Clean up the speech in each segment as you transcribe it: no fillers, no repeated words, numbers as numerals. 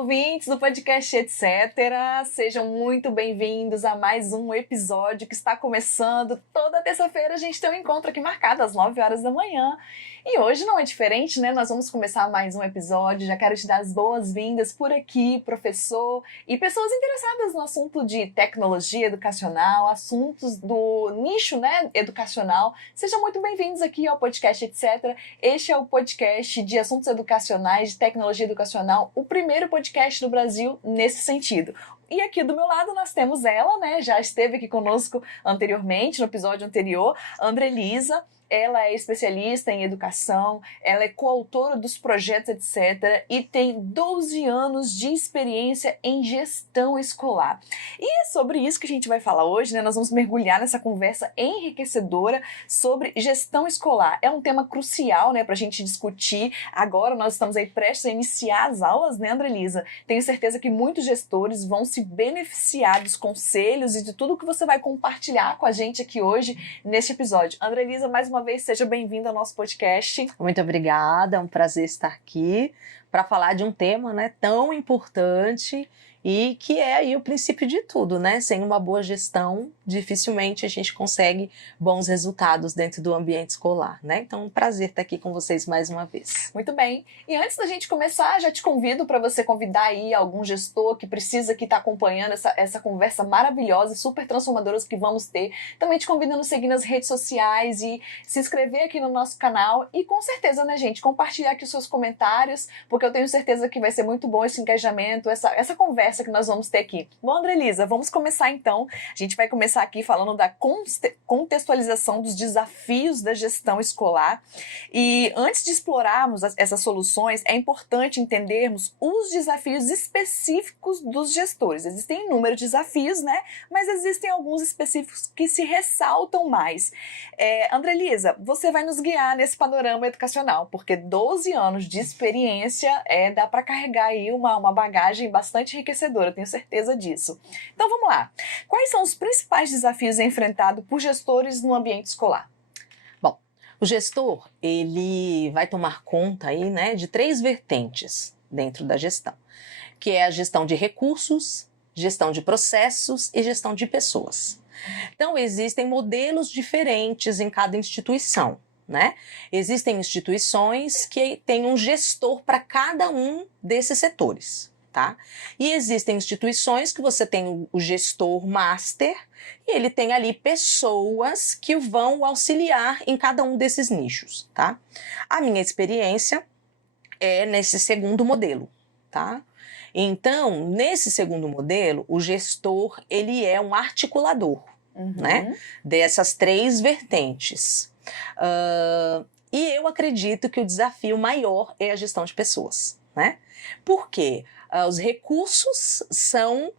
ouvintes do podcast Etc. Sejam muito bem-vindos a mais um episódio que está começando. Toda terça-feira a gente tem um encontro aqui marcado às 9 horas da manhã. E hoje não é diferente, né? Nós vamos começar mais um episódio. Já quero te dar as boas-vindas por aqui, professor e pessoas interessadas no assunto de tecnologia educacional, assuntos do nicho, né, educacional. Sejam muito bem-vindos aqui ao podcast Etc. Este é o podcast de assuntos educacionais, de tecnologia educacional, o primeiro podcast do Brasil nesse sentido. E aqui do meu lado nós temos ela, né? Já esteve aqui conosco anteriormente, no episódio anterior, Andrelisa. Ela é especialista em educação, ela é coautora dos projetos, etc. E tem 12 anos de experiência em gestão escolar. E é sobre isso que a gente vai falar hoje, né? Nós vamos mergulhar nessa conversa enriquecedora sobre gestão escolar. É um tema crucial, né, para a gente discutir. Agora nós estamos aí prestes a iniciar as aulas, né, Andrelisa? Tenho certeza que muitos gestores vão se beneficiar dos conselhos e de tudo que você vai compartilhar com a gente aqui hoje neste episódio. Andrelisa, mais uma vez, seja bem-vinda ao nosso podcast. Muito obrigada, é um prazer estar aqui para falar de um tema, né, tão importante e que é aí o princípio de tudo, né? Sem uma boa gestão, dificilmente a gente consegue bons resultados dentro do ambiente escolar, né? Então, é um prazer estar aqui com vocês mais uma vez. Muito bem. E antes da gente começar, já te convido para você convidar aí algum gestor que precisa, que está acompanhando essa conversa maravilhosa e super transformadora que vamos ter. Também te convido a nos seguir nas redes sociais e se inscrever aqui no nosso canal e com certeza, né, gente, compartilhar aqui os seus comentários, porque eu tenho certeza que vai ser muito bom esse engajamento, essa conversa que nós vamos ter aqui. Bom, Andrelisa, vamos começar então. A gente vai começar aqui falando da contextualização dos desafios da gestão escolar. E antes de explorarmos essas soluções, é importante entendermos os desafios específicos dos gestores. Existem inúmeros desafios, né? Mas existem alguns específicos que se ressaltam mais. Andrelisa, você vai nos guiar nesse panorama educacional, porque 12 anos de experiência dá para carregar aí uma bagagem bastante enriquecedora, eu tenho certeza disso. Então vamos lá. Quais são os principais desafios enfrentados por gestores no ambiente escolar? Bom, o gestor, ele vai tomar conta aí, né, de 3 vertentes dentro da gestão, que é a gestão de recursos, gestão de processos e gestão de pessoas. Então, existem modelos diferentes em cada instituição, né? Existem instituições que têm um gestor para cada um desses setores. Tá? E existem instituições que você tem o gestor master e ele tem ali pessoas que vão auxiliar em cada um desses nichos, tá? A minha experiência é nesse segundo modelo, tá? Então, nesse segundo modelo, o gestor, ele é um articulador, né? Dessas 3 vertentes. E eu acredito que o desafio maior é a gestão de pessoas, né? Por quê? Os recursos são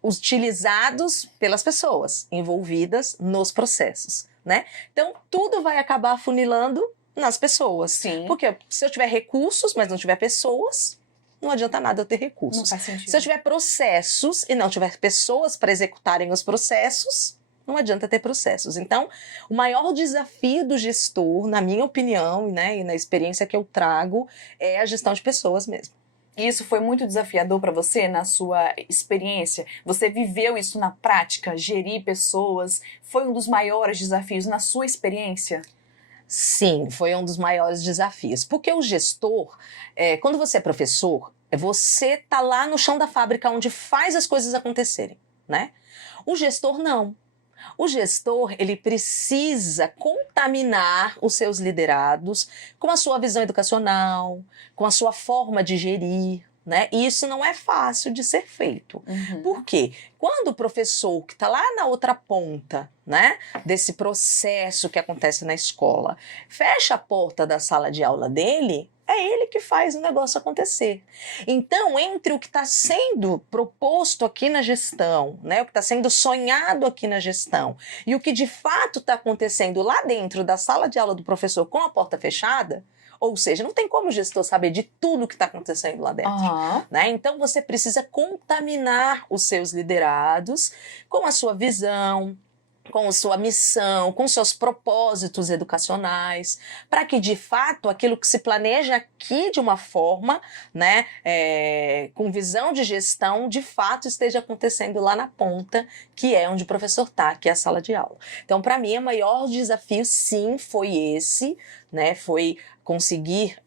utilizados pelas pessoas envolvidas nos processos, né? Então, tudo vai acabar afunilando nas pessoas. Sim. Porque se eu tiver recursos, mas não tiver pessoas, não adianta nada eu ter recursos. Não faz sentido. Se eu tiver processos e não tiver pessoas para executarem os processos, não adianta ter processos. Então, o maior desafio do gestor, na minha opinião, né, e na experiência que eu trago, é a gestão de pessoas mesmo. Isso foi muito desafiador para você na sua experiência? Você viveu isso na prática? Gerir pessoas? Foi um dos maiores desafios na sua experiência? Sim, foi um dos maiores desafios. Porque o gestor, quando você é professor, você tá lá no chão da fábrica onde faz as coisas acontecerem, né? O gestor não. O gestor, ele precisa contaminar os seus liderados com a sua visão educacional, com a sua forma de gerir, né? E isso não é fácil de ser feito. Por quê? Quando o professor que está lá na outra ponta, né, desse processo que acontece na escola, fecha a porta da sala de aula dele, é ele que faz o negócio acontecer. Então, entre o que está sendo proposto aqui na gestão, né, o que está sendo sonhado aqui na gestão, e o que de fato está acontecendo lá dentro da sala de aula do professor com a porta fechada, ou seja, não tem como o gestor saber de tudo que está acontecendo lá dentro. Né? Então, você precisa contaminar os seus liderados com a sua visão, com sua missão, com seus propósitos educacionais, para que de fato aquilo que se planeja aqui de uma forma, né, com visão de gestão, de fato esteja acontecendo lá na ponta, que é onde o professor está, que é a sala de aula. Então, para mim, o maior desafio, sim, foi esse, né, foi conseguir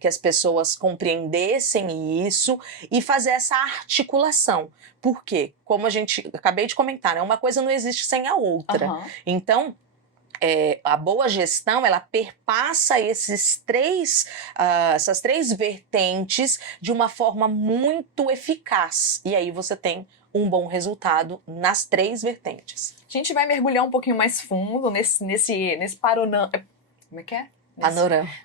que as pessoas compreendessem isso e fazer essa articulação. Por quê? Como acabei de comentar, né? Uma coisa não existe sem a outra. Uhum. Então, a boa gestão, ela perpassa essas três vertentes de uma forma muito eficaz. E aí você tem um bom resultado nas 3 vertentes. A gente vai mergulhar um pouquinho mais fundo nesse panorama. Como é que é?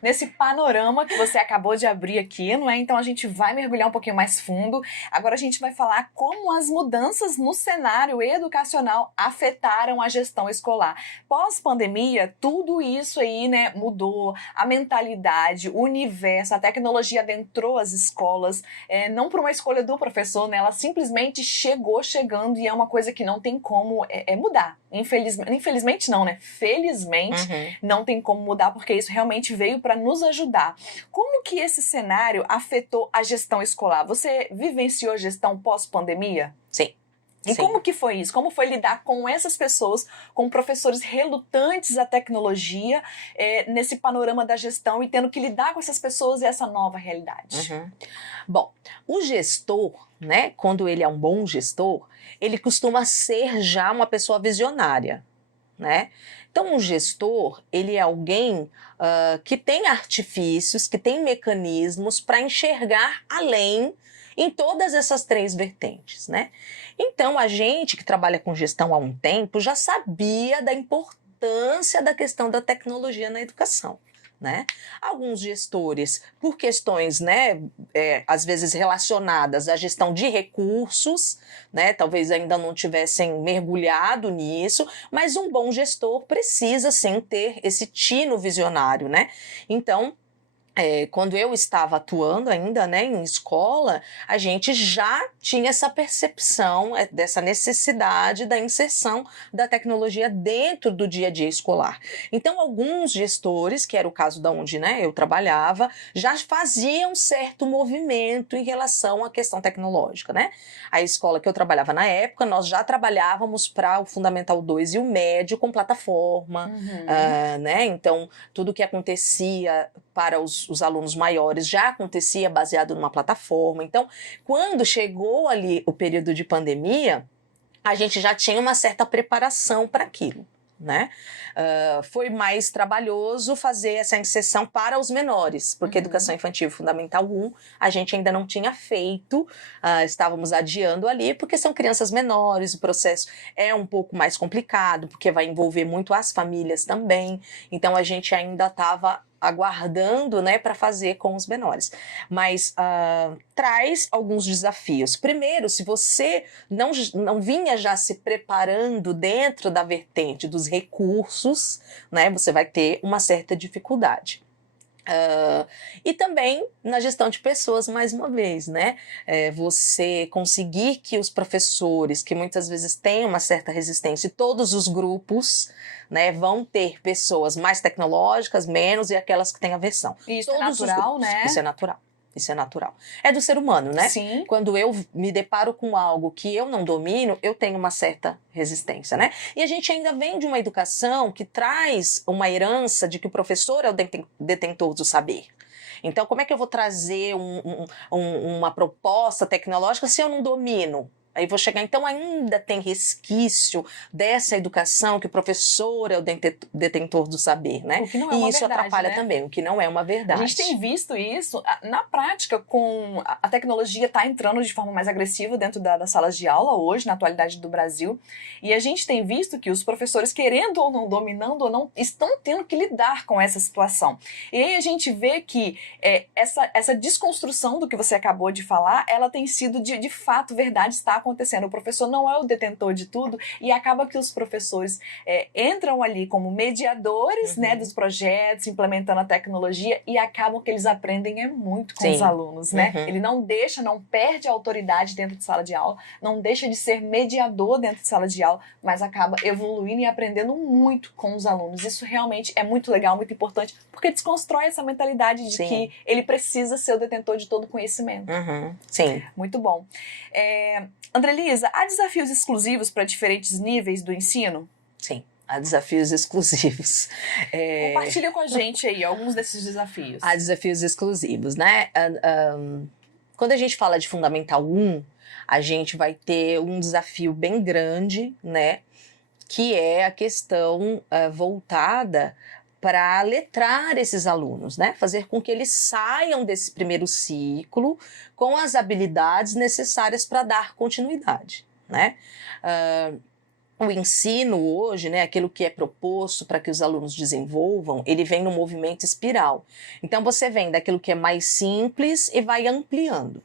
Nesse panorama que você acabou de abrir aqui, não é? Então a gente vai mergulhar um pouquinho mais fundo. Agora a gente vai falar como as mudanças no cenário educacional afetaram a gestão escolar. Pós-pandemia, tudo isso aí, né, mudou. A mentalidade, o universo, a tecnologia adentrou as escolas, não por uma escolha do professor, né? Ela simplesmente chegando e é uma coisa que não tem como mudar. Infelizmente não, né? Felizmente não tem como mudar, porque isso realmente veio para nos ajudar. Como que esse cenário afetou a gestão escolar? Você vivenciou a gestão pós-pandemia? Sim. E como que foi isso? Como foi lidar com essas pessoas, com professores relutantes à tecnologia, nesse panorama da gestão e tendo que lidar com essas pessoas e essa nova realidade? Bom, o gestor, né, quando ele é um bom gestor, ele costuma ser já uma pessoa visionária, né? Então, um gestor, ele é alguém que tem artifícios, que tem mecanismos para enxergar além em todas essas 3 vertentes, né? Então, a gente que trabalha com gestão há um tempo já sabia da importância da questão da tecnologia na educação, né? Alguns gestores, por questões, né, às vezes relacionadas à gestão de recursos, né, talvez ainda não tivessem mergulhado nisso, mas um bom gestor precisa sim ter esse tino visionário, né? Então, quando eu estava atuando ainda, né, em escola, a gente já tinha essa percepção dessa necessidade da inserção da tecnologia dentro do dia a dia escolar. Então, alguns gestores, que era o caso da onde, né, eu trabalhava, já faziam certo movimento em relação à questão tecnológica, né? A escola que eu trabalhava na época, nós já trabalhávamos para o Fundamental 2 e o médio com plataforma, né? Então, tudo que acontecia para os alunos maiores já acontecia baseado numa plataforma. Então, quando chegou ali o período de pandemia, a gente já tinha uma certa preparação para aquilo, né? Foi mais trabalhoso fazer essa inserção para os menores, porque Educação Infantil Fundamental 1 a gente ainda não tinha feito, estávamos adiando ali, porque são crianças menores, o processo é um pouco mais complicado, porque vai envolver muito as famílias também, então a gente ainda estava aguardando, né, para fazer com os menores. Mas traz alguns desafios. Primeiro, se você não vinha já se preparando dentro da vertente dos recursos, né, você vai ter uma certa dificuldade. E também na gestão de pessoas, mais uma vez, né? Você conseguir que os professores, que muitas vezes têm uma certa resistência, e todos os grupos, né, vão ter pessoas mais tecnológicas, menos, e aquelas que têm aversão. Isso é natural, né? Isso é natural. Isso é natural. É do ser humano, né? Sim. Quando eu me deparo com algo que eu não domino, eu tenho uma certa resistência, né? E a gente ainda vem de uma educação que traz uma herança de que o professor é o detentor do saber. Então, como é que eu vou trazer uma proposta tecnológica se eu não domino? Aí vou chegar, então ainda tem resquício dessa educação que o professor é o detentor do saber, né? O que não é e uma isso verdade, atrapalha né? também, o que não é uma verdade. A gente tem visto isso na prática, com a tecnologia está entrando de forma mais agressiva dentro das salas de aula hoje, na atualidade do Brasil, e a gente tem visto que os professores, querendo ou não, dominando ou não, estão tendo que lidar com essa situação. E aí a gente vê que essa desconstrução do que você acabou de falar, ela tem sido de fato verdade, está acontecendo. O professor não é o detentor de tudo e acaba que os professores entram ali como mediadores, né, dos projetos, implementando a tecnologia, e acabam que eles aprendem muito com os alunos, né? Ele não perde a autoridade dentro de sala de aula, não deixa de ser mediador dentro de sala de aula, mas acaba evoluindo e aprendendo muito com os alunos. Isso realmente é muito legal, muito importante, porque desconstrói essa mentalidade de que ele precisa ser o detentor de todo o conhecimento. Sim. Muito bom. Andrelisa, há desafios exclusivos para diferentes níveis do ensino? Sim, há desafios exclusivos. Compartilha com a gente aí alguns desses desafios. Há desafios exclusivos, né? Quando a gente fala de Fundamental 1, a gente vai ter um desafio bem grande, né? Que é a questão voltada para letrar esses alunos, né? Fazer com que eles saiam desse primeiro ciclo com as habilidades necessárias para dar continuidade, né? O ensino hoje, né, aquilo que é proposto para que os alunos desenvolvam, ele vem no movimento espiral. Então você vem daquilo que é mais simples e vai ampliando.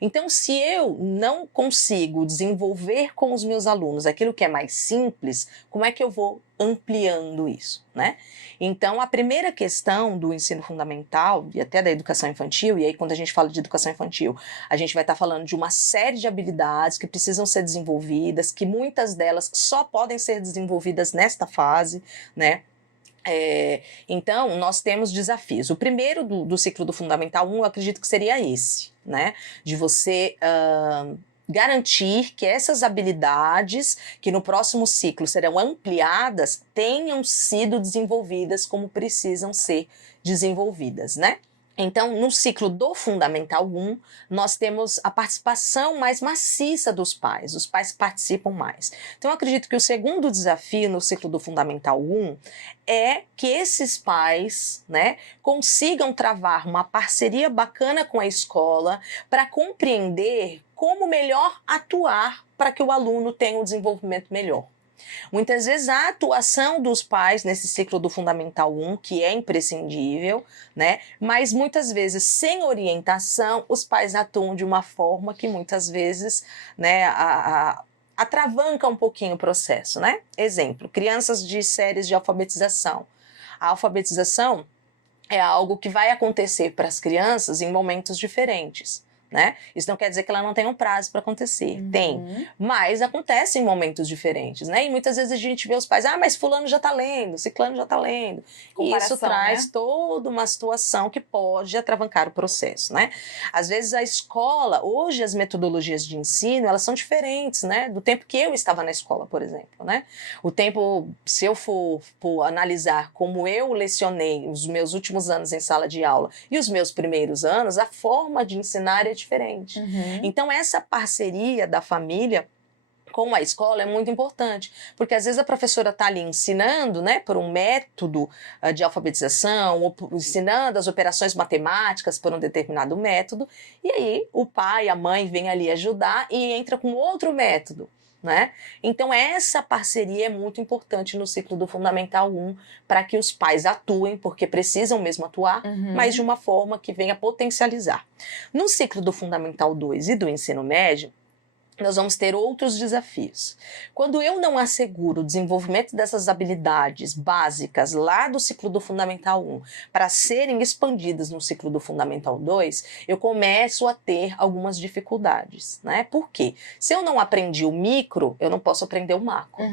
Então, se eu não consigo desenvolver com os meus alunos aquilo que é mais simples, como é que eu vou ampliando isso, né? Então, a primeira questão do ensino fundamental e até da educação infantil, e aí quando a gente fala de educação infantil, a gente vai estar falando de uma série de habilidades que precisam ser desenvolvidas, que muitas delas só podem ser desenvolvidas nesta fase, né? Então, nós temos desafios. O primeiro do ciclo do Fundamental 1, eu acredito que seria esse, né? De você garantir que essas habilidades, que no próximo ciclo serão ampliadas, tenham sido desenvolvidas como precisam ser desenvolvidas, né? Então, no ciclo do Fundamental 1, nós temos a participação mais maciça dos pais. Os pais participam mais. Então, eu acredito que o segundo desafio no ciclo do Fundamental 1 é que esses pais, né, consigam travar uma parceria bacana com a escola para compreender como melhor atuar para que o aluno tenha um desenvolvimento melhor. Muitas vezes a atuação dos pais nesse ciclo do Fundamental 1, que é imprescindível, né? Mas muitas vezes sem orientação, os pais atuam de uma forma que muitas vezes, né, atravanca um pouquinho o processo, né? Exemplo, crianças de séries de alfabetização. A alfabetização é algo que vai acontecer para as crianças em momentos diferentes, né? Isso não quer dizer que ela não tenha um prazo para acontecer. Tem, mas acontece em momentos diferentes, né? E muitas vezes a gente vê os pais, mas fulano já está lendo, ciclano já está lendo. E isso traz, né, toda uma situação que pode atravancar o processo, né? Às vezes a escola, hoje as metodologias de ensino, elas são diferentes, né? Do tempo que eu estava na escola, por exemplo, né? O tempo, se eu for analisar como eu lecionei os meus últimos anos em sala de aula e os meus primeiros anos, a forma de ensinar é diferente. Então, essa parceria da família com a escola é muito importante, porque às vezes a professora está ali ensinando, né, por um método de alfabetização, ou ensinando as operações matemáticas por um determinado método, e aí o pai, a mãe vem ali ajudar e entra com outro método, né? Então essa parceria é muito importante no ciclo do Fundamental 1 para que os pais atuem, porque precisam mesmo atuar, mas de uma forma que venha potencializar. No ciclo do Fundamental 2 e do ensino médio, nós vamos ter outros desafios. Quando eu não asseguro o desenvolvimento dessas habilidades básicas lá do ciclo do Fundamental 1 para serem expandidas no ciclo do Fundamental 2, eu começo a ter algumas dificuldades, né? Por quê? Se eu não aprendi o micro, eu não posso aprender o macro.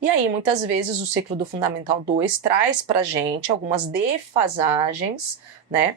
E aí, muitas vezes, o ciclo do Fundamental 2 traz pra gente algumas defasagens, né,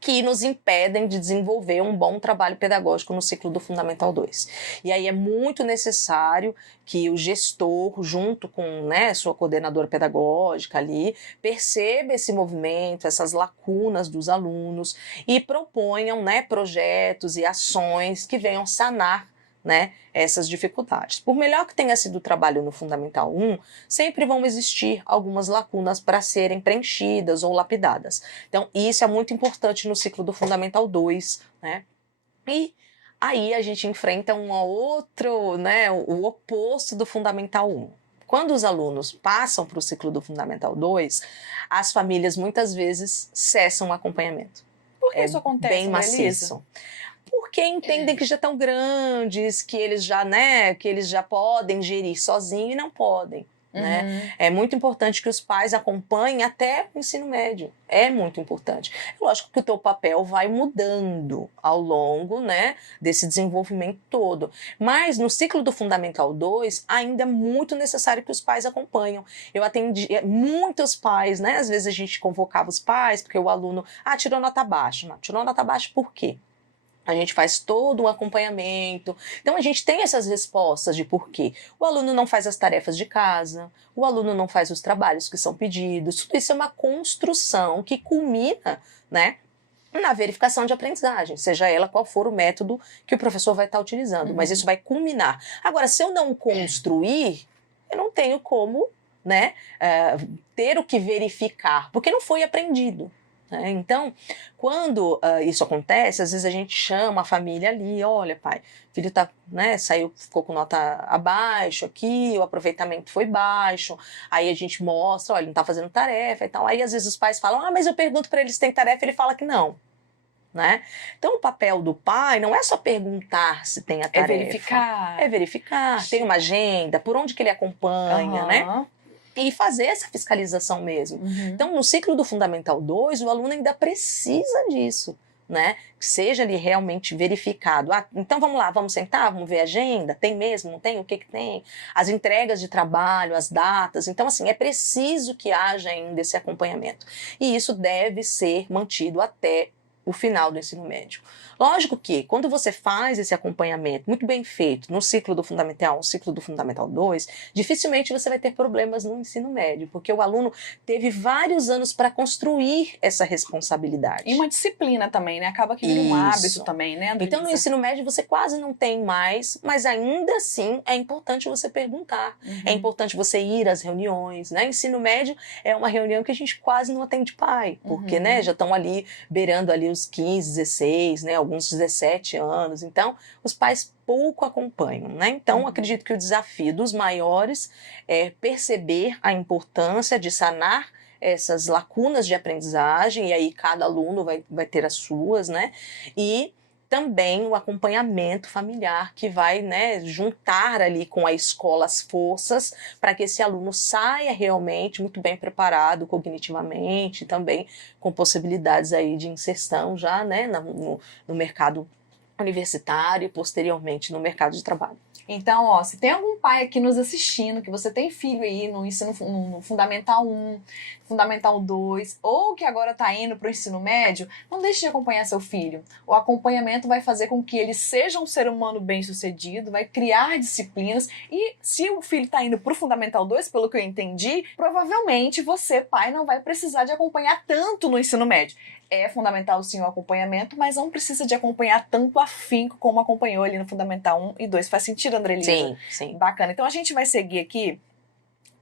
que nos impedem de desenvolver um bom trabalho pedagógico no ciclo do Fundamental 2. E aí é muito necessário que o gestor, junto com, né, sua coordenadora pedagógica ali, perceba esse movimento, essas lacunas dos alunos e proponham, né, projetos e ações que venham sanar, né, essas dificuldades. Por melhor que tenha sido o trabalho no Fundamental 1, sempre vão existir algumas lacunas para serem preenchidas ou lapidadas. Então, isso é muito importante no ciclo do Fundamental 2, né? E aí a gente enfrenta um outro, né, o oposto do Fundamental 1. Quando os alunos passam para o ciclo do Fundamental 2, as famílias muitas vezes cessam o acompanhamento. Por que isso acontece, bem maciço. porque entendem que já estão grandes, que eles já, né, que eles já podem gerir sozinho e não podem. Né? É muito importante que os pais acompanhem até o ensino médio. É muito importante. Lógico que o teu papel vai mudando ao longo, né, desse desenvolvimento todo. Mas no ciclo do Fundamental 2, ainda é muito necessário que os pais acompanhem. Eu atendi muitos pais, né? Às vezes a gente convocava os pais, porque o aluno, tirou nota baixa. Não, tirou nota baixa por quê? A gente faz todo um acompanhamento. Então, a gente tem essas respostas de por quê. O aluno não faz as tarefas de casa, o aluno não faz os trabalhos que são pedidos. Tudo isso é uma construção que culmina, né, na verificação de aprendizagem, seja ela qual for o método que o professor vai estar utilizando. Mas isso vai culminar. Agora, se eu não construir, eu não tenho como, né, ter o que verificar, porque não foi aprendido. Então, quando isso acontece, às vezes a gente chama a família ali, olha pai, o filho tá, né, ficou com nota abaixo aqui, o aproveitamento foi baixo, aí a gente mostra, olha, não tá fazendo tarefa e tal, aí às vezes os pais falam, mas eu pergunto para ele se tem tarefa, ele fala que não. Né? Então o papel do pai não é só perguntar se tem a tarefa. É verificar. É verificar, tem uma agenda, por onde que ele acompanha, né? E fazer essa fiscalização mesmo. Então, no ciclo do Fundamental 2, o aluno ainda precisa disso, né? Que seja ali realmente verificado. Então vamos lá, vamos sentar, vamos ver a agenda? Tem mesmo, não tem? O que tem? As entregas de trabalho, as datas. Então, assim, é preciso que haja ainda esse acompanhamento. E isso deve ser mantido até o final do ensino médio. Lógico que, quando você faz esse acompanhamento muito bem feito no ciclo do Fundamental 1, no ciclo do Fundamental 2, dificilmente você vai ter problemas no ensino médio, porque o aluno teve vários anos para construir essa responsabilidade. E uma disciplina também, né? Acaba que vira um hábito também, né, Andrelisa? Então, no ensino médio, você quase não tem mais, mas ainda assim é importante você perguntar. É importante você ir às reuniões, né? Ensino médio é uma reunião que a gente quase não atende pai, porque, né, já estão ali, beirando ali os 15, 16, né, alguns 17 anos. Então, os pais pouco acompanham, né? Então, acredito que o desafio dos maiores é perceber a importância de sanar essas lacunas de aprendizagem, e aí cada aluno vai ter as suas, né? E também o acompanhamento familiar, que vai, né, juntar ali com a escola as forças para que esse aluno saia realmente muito bem preparado cognitivamente, também com possibilidades aí de inserção já, né, no mercado universitário e posteriormente no mercado de trabalho. Então, ó, se tem algum pai aqui nos assistindo, que você tem filho aí no ensino no Fundamental 1, Fundamental 2, ou que agora está indo para o ensino médio, não deixe de acompanhar seu filho. O acompanhamento vai fazer com que ele seja um ser humano bem-sucedido, vai criar disciplinas, e se o filho está indo para o Fundamental 2, pelo que eu entendi, provavelmente você, pai, não vai precisar de acompanhar tanto no ensino médio. É fundamental sim o acompanhamento, mas não precisa de acompanhar tanto afinco como acompanhou ali no Fundamental 1 e 2. Faz sentido, Andrelisa? Sim, sim. Bacana. Então a gente vai seguir aqui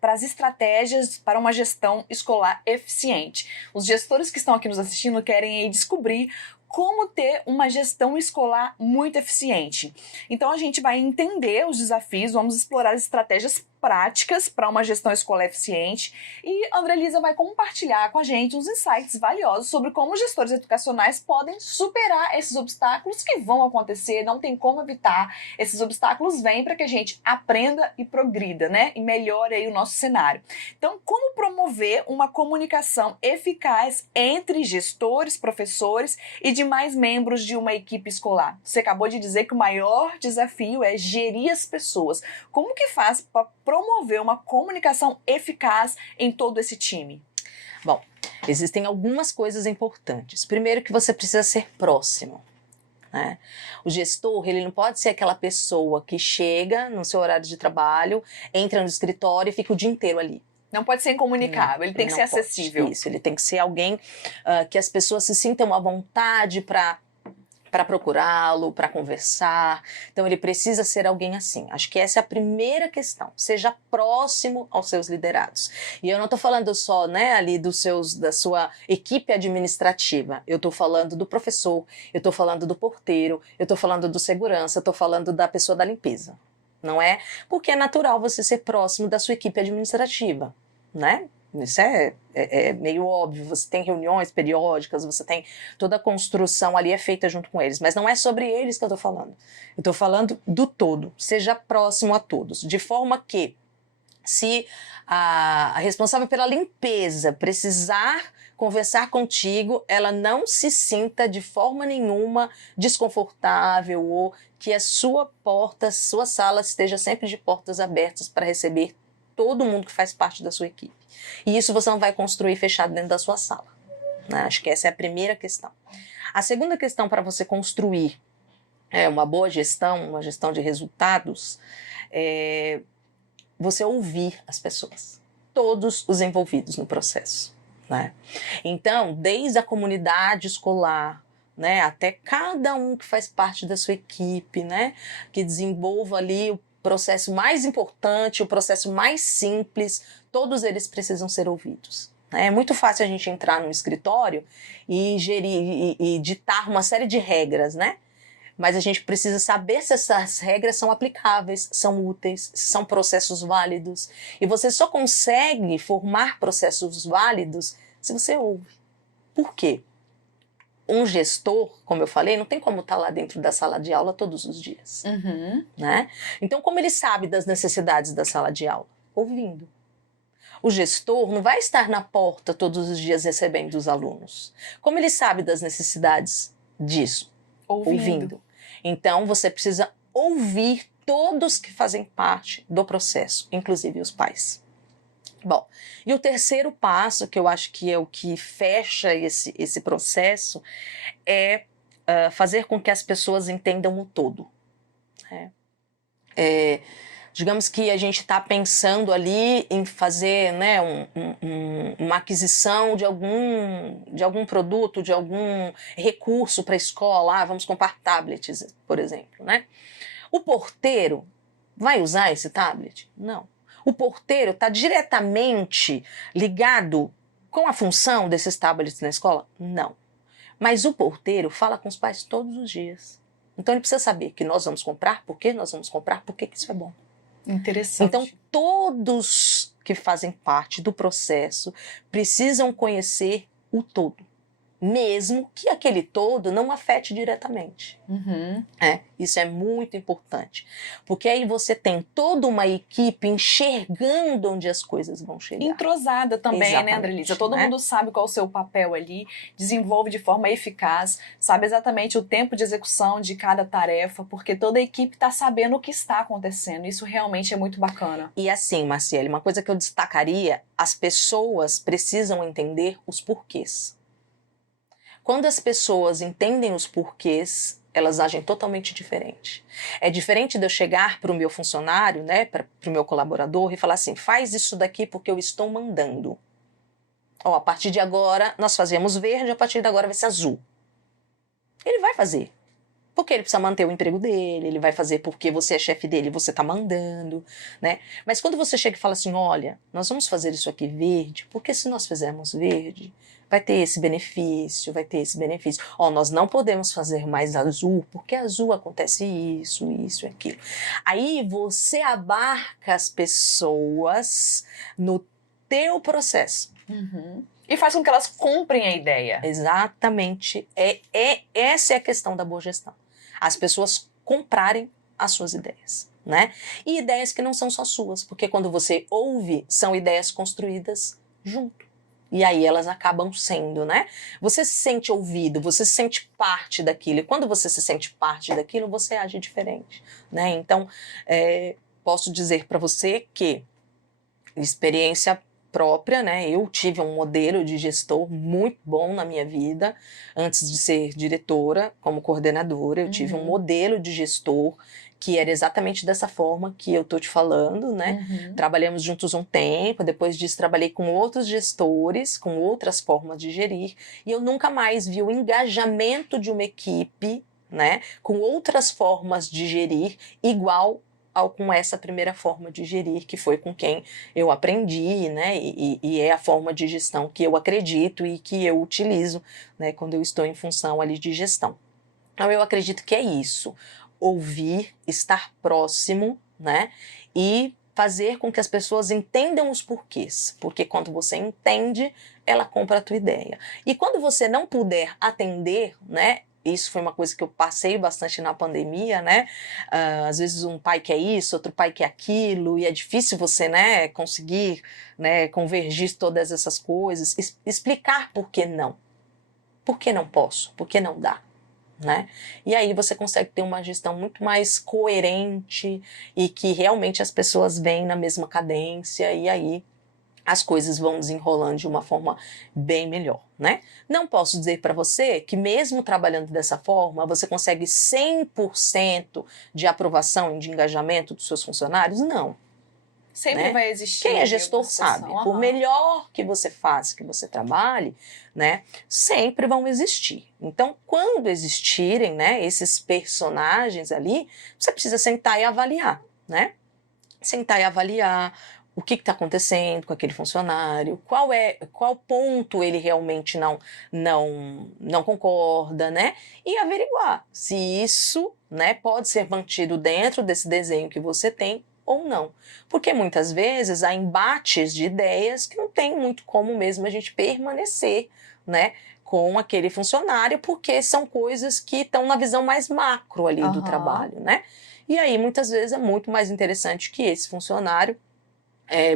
para as estratégias para uma gestão escolar eficiente. Os gestores que estão aqui nos assistindo querem aí descobrir como ter uma gestão escolar muito eficiente. Então a gente vai entender os desafios, vamos explorar as estratégias práticas para uma gestão escolar eficiente, e Andrelisa vai compartilhar com a gente uns insights valiosos sobre como os gestores educacionais podem superar esses obstáculos que vão acontecer, não tem como evitar. Esses obstáculos vêm para que a gente aprenda e progrida, né? E melhore aí o nosso cenário. Então, como promover uma comunicação eficaz entre gestores, professores e demais membros de uma equipe escolar? Você acabou de dizer que o maior desafio é gerir as pessoas. Como que faz para promover uma comunicação eficaz em todo esse time? Bom, existem algumas coisas importantes. Primeiro, que você precisa ser próximo, né? O gestor, ele não pode ser aquela pessoa que chega no seu horário de trabalho, entra no escritório e fica o dia inteiro ali. Não pode ser incomunicável, ele tem que ser acessível. Isso, ele tem que ser alguém que as pessoas se sintam à vontade para procurá-lo, para conversar. Então, ele precisa ser alguém assim. Acho que essa é a primeira questão. Seja próximo aos seus liderados. E eu não estou falando só, né, ali da sua equipe administrativa. Eu estou falando do professor, eu estou falando do porteiro, eu estou falando do segurança, eu estou falando da pessoa da limpeza. Não é? Porque é natural você ser próximo da sua equipe administrativa, né? Isso é meio óbvio, você tem reuniões periódicas, você tem toda a construção ali é feita junto com eles, mas não é sobre eles que eu estou falando. Eu estou falando do todo, seja próximo a todos, de forma que se a responsável pela limpeza precisar conversar contigo, ela não se sinta de forma nenhuma desconfortável ou que a sua porta, sua sala esteja sempre de portas abertas para receber todo mundo que faz parte da sua equipe. E isso você não vai construir fechado dentro da sua sala, né? Acho que essa é a primeira questão. A segunda questão para você construir uma boa gestão, uma gestão de resultados, é você ouvir as pessoas, todos os envolvidos no processo, né? Então, desde a comunidade escolar, né, até cada um que faz parte da sua equipe, né, que desenvolva ali o processo mais importante, o processo mais simples, todos eles precisam ser ouvidos. É muito fácil a gente entrar no escritório e gerir e ditar uma série de regras, né? Mas a gente precisa saber se essas regras são aplicáveis, são úteis, são processos válidos. E você só consegue formar processos válidos se você ouve. Por quê? Um gestor, como eu falei, não tem como estar lá dentro da sala de aula todos os dias. Né? Então, como ele sabe das necessidades da sala de aula? Ouvindo. O gestor não vai estar na porta todos os dias recebendo os alunos. Como ele sabe das necessidades disso? Ouvindo. Então, você precisa ouvir todos que fazem parte do processo, inclusive os pais. Bom, e o terceiro passo, que eu acho que é o que fecha esse processo, é fazer com que as pessoas entendam o todo. Digamos que a gente está pensando ali em fazer, né, uma aquisição de algum produto, de algum recurso para a escola. Vamos comprar tablets, por exemplo, né? O porteiro vai usar esse tablet? Não. O porteiro está diretamente ligado com a função desses tablets na escola? Não. Mas o porteiro fala com os pais todos os dias. Então ele precisa saber que nós vamos comprar, por que nós vamos comprar, por que isso é bom. Interessante. Então todos que fazem parte do processo precisam conhecer o todo, mesmo que aquele todo não afete diretamente. Isso é muito importante, porque aí você tem toda uma equipe enxergando onde as coisas vão chegar. Entrosada também, exatamente, né, Andrelisa? Todo mundo sabe qual é o seu papel ali, desenvolve de forma eficaz, sabe exatamente o tempo de execução de cada tarefa, porque toda a equipe está sabendo o que está acontecendo. Isso realmente é muito bacana. E assim, Marciele, uma coisa que eu destacaria, as pessoas precisam entender os porquês. Quando as pessoas entendem os porquês, elas agem totalmente diferente. É diferente de eu chegar para o meu funcionário, né, para o meu colaborador e falar assim, faz isso daqui porque eu estou mandando. A partir de agora nós fazemos verde, a partir de agora vai ser azul. Ele vai fazer. Porque ele precisa manter o emprego dele, ele vai fazer porque você é chefe dele e você está mandando, né? Mas quando você chega e fala assim, olha, nós vamos fazer isso aqui verde, porque se nós fizermos verde, vai ter esse benefício, vai ter esse benefício. Nós não podemos fazer mais azul, porque azul acontece isso e aquilo. Aí você abarca as pessoas no teu processo. E faz com que elas comprem a ideia. Exatamente. Essa é a questão da boa gestão. As pessoas comprarem as suas ideias, né? E ideias que não são só suas, porque quando você ouve, são ideias construídas junto. E aí elas acabam sendo, né? Você se sente ouvido, você se sente parte daquilo. E quando você se sente parte daquilo, você age diferente, né? Então, posso dizer para você que experiência própria, né? Eu tive um modelo de gestor muito bom na minha vida, antes de ser diretora, como coordenadora, eu tive um modelo de gestor que era exatamente dessa forma que eu tô te falando, né? Trabalhamos juntos um tempo, depois disso trabalhei com outros gestores, com outras formas de gerir, e eu nunca mais vi o engajamento de uma equipe, né? Com outras formas de gerir igual com essa primeira forma de gerir, que foi com quem eu aprendi, né, e é a forma de gestão que eu acredito e que eu utilizo, né, quando eu estou em função ali de gestão. Então eu acredito que é isso, ouvir, estar próximo, né, e fazer com que as pessoas entendam os porquês, porque quando você entende, ela compra a tua ideia. E quando você não puder atender, né, isso foi uma coisa que eu passei bastante na pandemia, né? Às vezes um pai quer isso, outro pai quer aquilo, e é difícil você, né, conseguir, né, convergir todas essas coisas, explicar por que não. Por que não posso? Por que não dá? Né? E aí você consegue ter uma gestão muito mais coerente e que realmente as pessoas vêm na mesma cadência e aí as coisas vão desenrolando de uma forma bem melhor, né? Não posso dizer para você que mesmo trabalhando dessa forma, você consegue 100% de aprovação e de engajamento dos seus funcionários? Não. Sempre, né? Vai existir. Quem é gestor sabe, por melhor que você faça, que você trabalhe, né, sempre vão existir. Então, quando existirem, né, esses personagens ali, você precisa sentar e avaliar, né? Sentar e avaliar o que está acontecendo com aquele funcionário, qual ponto ele realmente não concorda, né? E averiguar se isso, né, pode ser mantido dentro desse desenho que você tem ou não. Porque muitas vezes há embates de ideias que não tem muito como mesmo a gente permanecer, né, com aquele funcionário, porque são coisas que estão na visão mais macro ali do trabalho, né? E aí muitas vezes é muito mais interessante que esse funcionário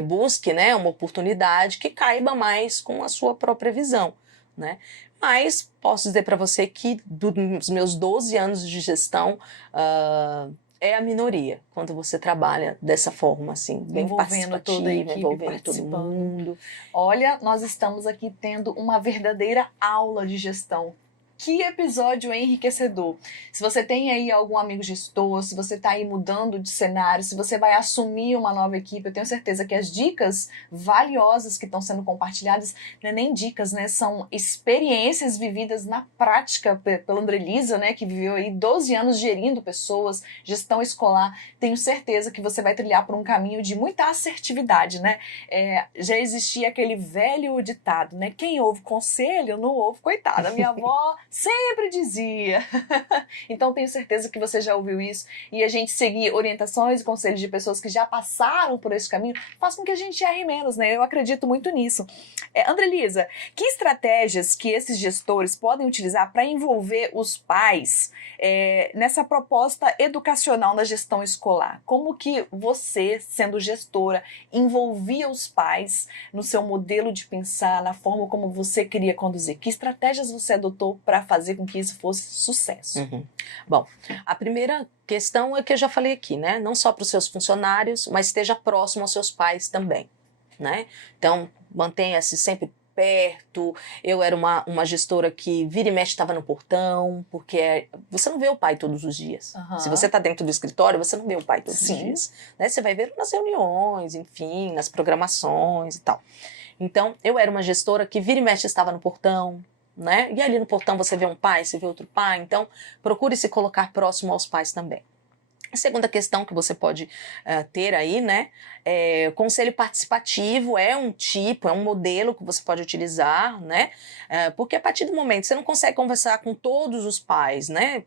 busque, né, uma oportunidade que caiba mais com a sua própria visão, né? Mas posso dizer para você que dos meus 12 anos de gestão, é a minoria, quando você trabalha dessa forma, assim, bem envolvendo toda a equipe, envolvendo todo mundo. Olha, nós estamos aqui tendo uma verdadeira aula de gestão. Que episódio enriquecedor. Se você tem aí algum amigo gestor, se você está aí mudando de cenário, se você vai assumir uma nova equipe, eu tenho certeza que as dicas valiosas que estão sendo compartilhadas, não é nem dicas, né? São experiências vividas na prática pela Andrelisa, né? Que viveu aí 12 anos gerindo pessoas, gestão escolar. Tenho certeza que você vai trilhar por um caminho de muita assertividade, né? Já existia aquele velho ditado, né? Quem ouve conselho não ouve coitada. Minha avó sempre dizia. Então tenho certeza que você já ouviu isso, e a gente seguir orientações e conselhos de pessoas que já passaram por esse caminho faz com que a gente erre menos, né? Eu acredito muito nisso. Andrelisa, que estratégias que esses gestores podem utilizar para envolver os pais nessa proposta educacional na gestão escolar? Como que você, sendo gestora, envolvia os pais no seu modelo de pensar, na forma como você queria conduzir? Que estratégias você adotou para fazer com que isso fosse sucesso? Bom, a primeira questão é que eu já falei aqui, né? Não só para os seus funcionários, mas esteja próximo aos seus pais também, né? Então, mantenha-se sempre perto. Eu era uma gestora que vira e mexe estava no portão, porque você não vê o pai todos os dias. Se você está dentro do escritório, você não vê o pai todos os dias, né? Você vai ver nas reuniões, enfim, nas programações e tal. Então, eu era uma gestora que vira e mexe estava no portão, né? E ali no portão você vê um pai, você vê outro pai, então procure se colocar próximo aos pais também. A segunda questão que você pode ter aí, né, conselho participativo é um modelo que você pode utilizar, né, porque a partir do momento você não consegue conversar com todos os pais, né,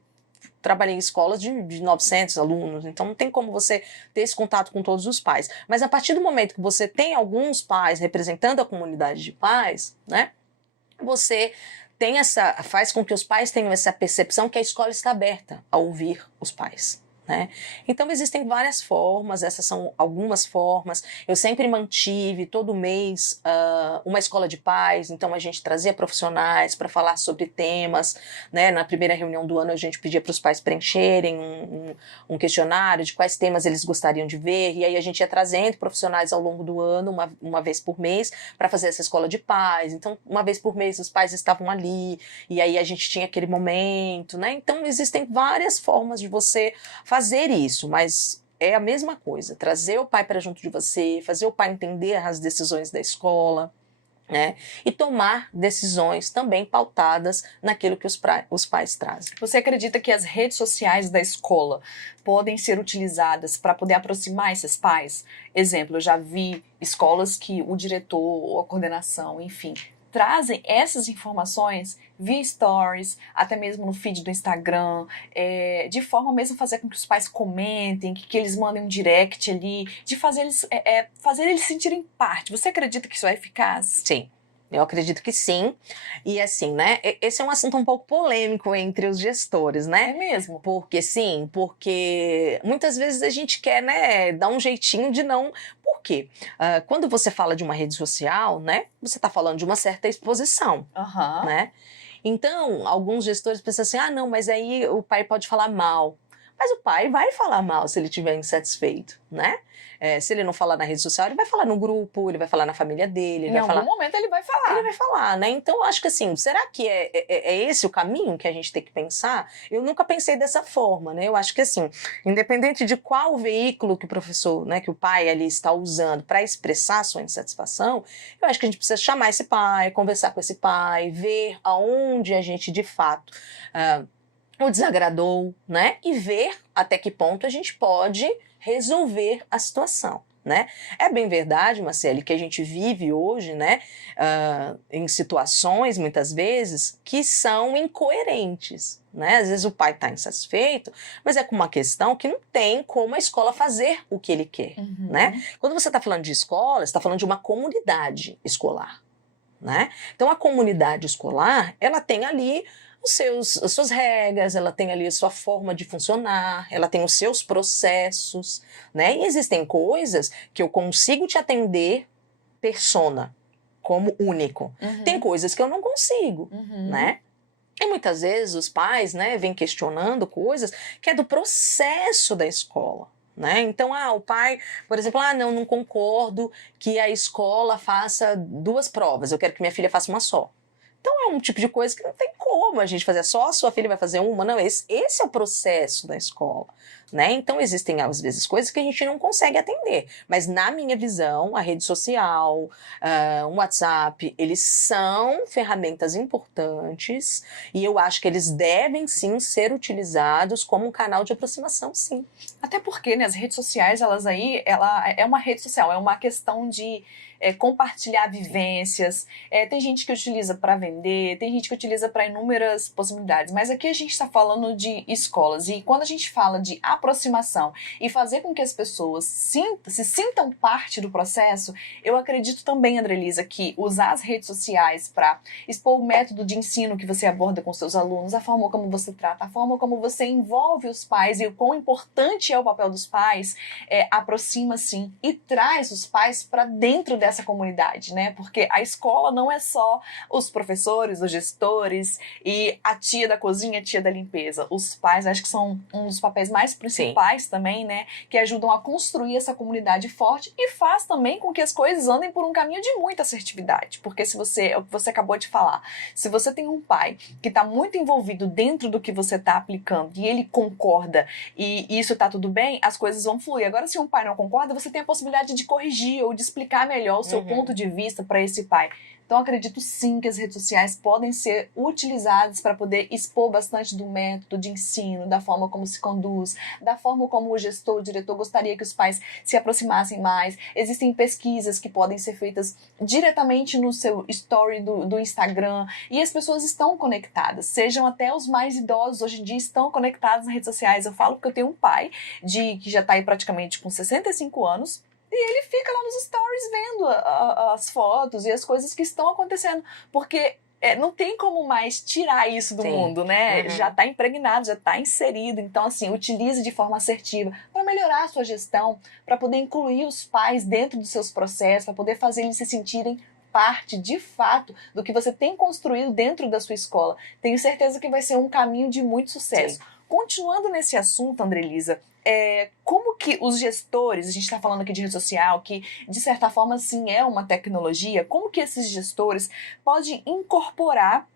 trabalhei em escolas de 900 alunos, então não tem como você ter esse contato com todos os pais, mas a partir do momento que você tem alguns pais representando a comunidade de pais, né, você faz com que os pais tenham essa percepção que a escola está aberta a ouvir os pais, né? Então existem várias formas, essas são algumas formas. Eu sempre mantive todo mês uma escola de pais, então a gente trazia profissionais para falar sobre temas, né? Na primeira reunião do ano a gente pedia para os pais preencherem um questionário de quais temas eles gostariam de ver, e aí a gente ia trazendo profissionais ao longo do ano, uma vez por mês, para fazer essa escola de pais. Então uma vez por mês os pais estavam ali, e aí a gente tinha aquele momento, né? Então existem várias formas de você fazer isso, mas é a mesma coisa, trazer o pai para junto de você, fazer o pai entender as decisões da escola, né? E tomar decisões também pautadas naquilo que os pais trazem. Você acredita que as redes sociais da escola podem ser utilizadas para poder aproximar esses pais? Exemplo, eu já vi escolas que o diretor ou a coordenação, enfim, trazem essas informações via stories, até mesmo no feed do Instagram, de forma mesmo a fazer com que os pais comentem, que eles mandem um direct ali, de fazer eles sentirem parte. Você acredita que isso é eficaz? Sim. Eu acredito que sim. E assim, né? Esse é um assunto um pouco polêmico entre os gestores, né? É mesmo? Porque muitas vezes a gente quer, né, dar um jeitinho de não. Por quê? Quando você fala de uma rede social, né? Você está falando de uma certa exposição, né? Então, alguns gestores pensam assim, não, mas aí o pai pode falar mal. Mas o pai vai falar mal se ele estiver insatisfeito, né? Se ele não falar na rede social, ele vai falar no grupo, ele vai falar na família dele. Em algum momento ele vai falar. Ele vai falar, né? Então, eu acho que assim, será que é esse o caminho que a gente tem que pensar? Eu nunca pensei dessa forma, né? Eu acho que assim, independente de qual veículo que o professor, né, que o pai ali está usando para expressar a sua insatisfação, eu acho que a gente precisa chamar esse pai, conversar com esse pai, ver aonde a gente de fato o desagradou, né? E ver até que ponto a gente pode resolver a situação, né? É bem verdade, Marcele, que a gente vive hoje, né, em situações, muitas vezes, que são incoerentes, né? Às vezes o pai está insatisfeito, mas é com uma questão que não tem como a escola fazer o que ele quer, né? Quando você está falando de escola, você está falando de uma comunidade escolar, né? Então a comunidade escolar, ela tem ali as suas regras, ela tem ali a sua forma de funcionar, ela tem os seus processos, né? E existem coisas que eu consigo te atender persona, como único. Tem coisas que eu não consigo, né? E muitas vezes os pais, né, vêm questionando coisas que é do processo da escola. Né? Então, o pai, por exemplo, não concordo que a escola faça 2 provas, eu quero que minha filha faça uma só. Então é um tipo de coisa que não tem como a gente fazer, só a sua filha vai fazer uma, não, esse é o processo da escola, né? Então existem às vezes coisas que a gente não consegue atender, mas na minha visão, a rede social, o WhatsApp, eles são ferramentas importantes e eu acho que eles devem sim ser utilizados como um canal de aproximação, sim. Até porque, né, as redes sociais, ela é uma rede social, é uma questão de compartilhar vivências, tem gente que utiliza para vender, tem gente que utiliza para inúmeras possibilidades, mas aqui a gente está falando de escolas, e quando a gente fala de aproximação e fazer com que as pessoas se sintam parte do processo, eu acredito também, Andrelisa, que usar as redes sociais para expor o método de ensino que você aborda com seus alunos, a forma como você trata, a forma como você envolve os pais e o quão importante é o papel dos pais, aproxima sim e traz os pais para dentro dessa comunidade, né? Porque a escola não é só os professores, os gestores e a tia da cozinha, a tia da limpeza. Os pais, acho que são um dos papéis mais principais também, né? Que ajudam a construir essa comunidade forte e faz também com que as coisas andem por um caminho de muita assertividade. Porque é o que você acabou de falar, se você tem um pai que está muito envolvido dentro do que você está aplicando e ele concorda e isso está tudo bem, as coisas vão fluir. Agora, se um pai não concorda, você tem a possibilidade de corrigir ou de explicar melhor o seu ponto de vista para esse pai. Então, acredito sim que as redes sociais podem ser utilizadas para poder expor bastante do método de ensino, da forma como se conduz, da forma como o gestor, o diretor gostaria que os pais se aproximassem mais. Existem pesquisas que podem ser feitas diretamente no seu story do Instagram e as pessoas estão conectadas, sejam até os mais idosos hoje em dia estão conectados nas redes sociais. Eu falo porque eu tenho um pai que já está aí praticamente com 65 anos, e ele fica lá nos stories vendo as fotos e as coisas que estão acontecendo. Porque não tem como mais tirar isso do mundo, né? Já está impregnado, já está inserido. Então, assim, utilize de forma assertiva para melhorar a sua gestão, para poder incluir os pais dentro dos seus processos, para poder fazer eles se sentirem parte, de fato, do que você tem construído dentro da sua escola. Tenho certeza que vai ser um caminho de muito sucesso. Sim. Continuando nesse assunto, Andrelisa, como que os gestores, a gente está falando aqui de rede social, que de certa forma sim é uma tecnologia, como que esses gestores podem incorporar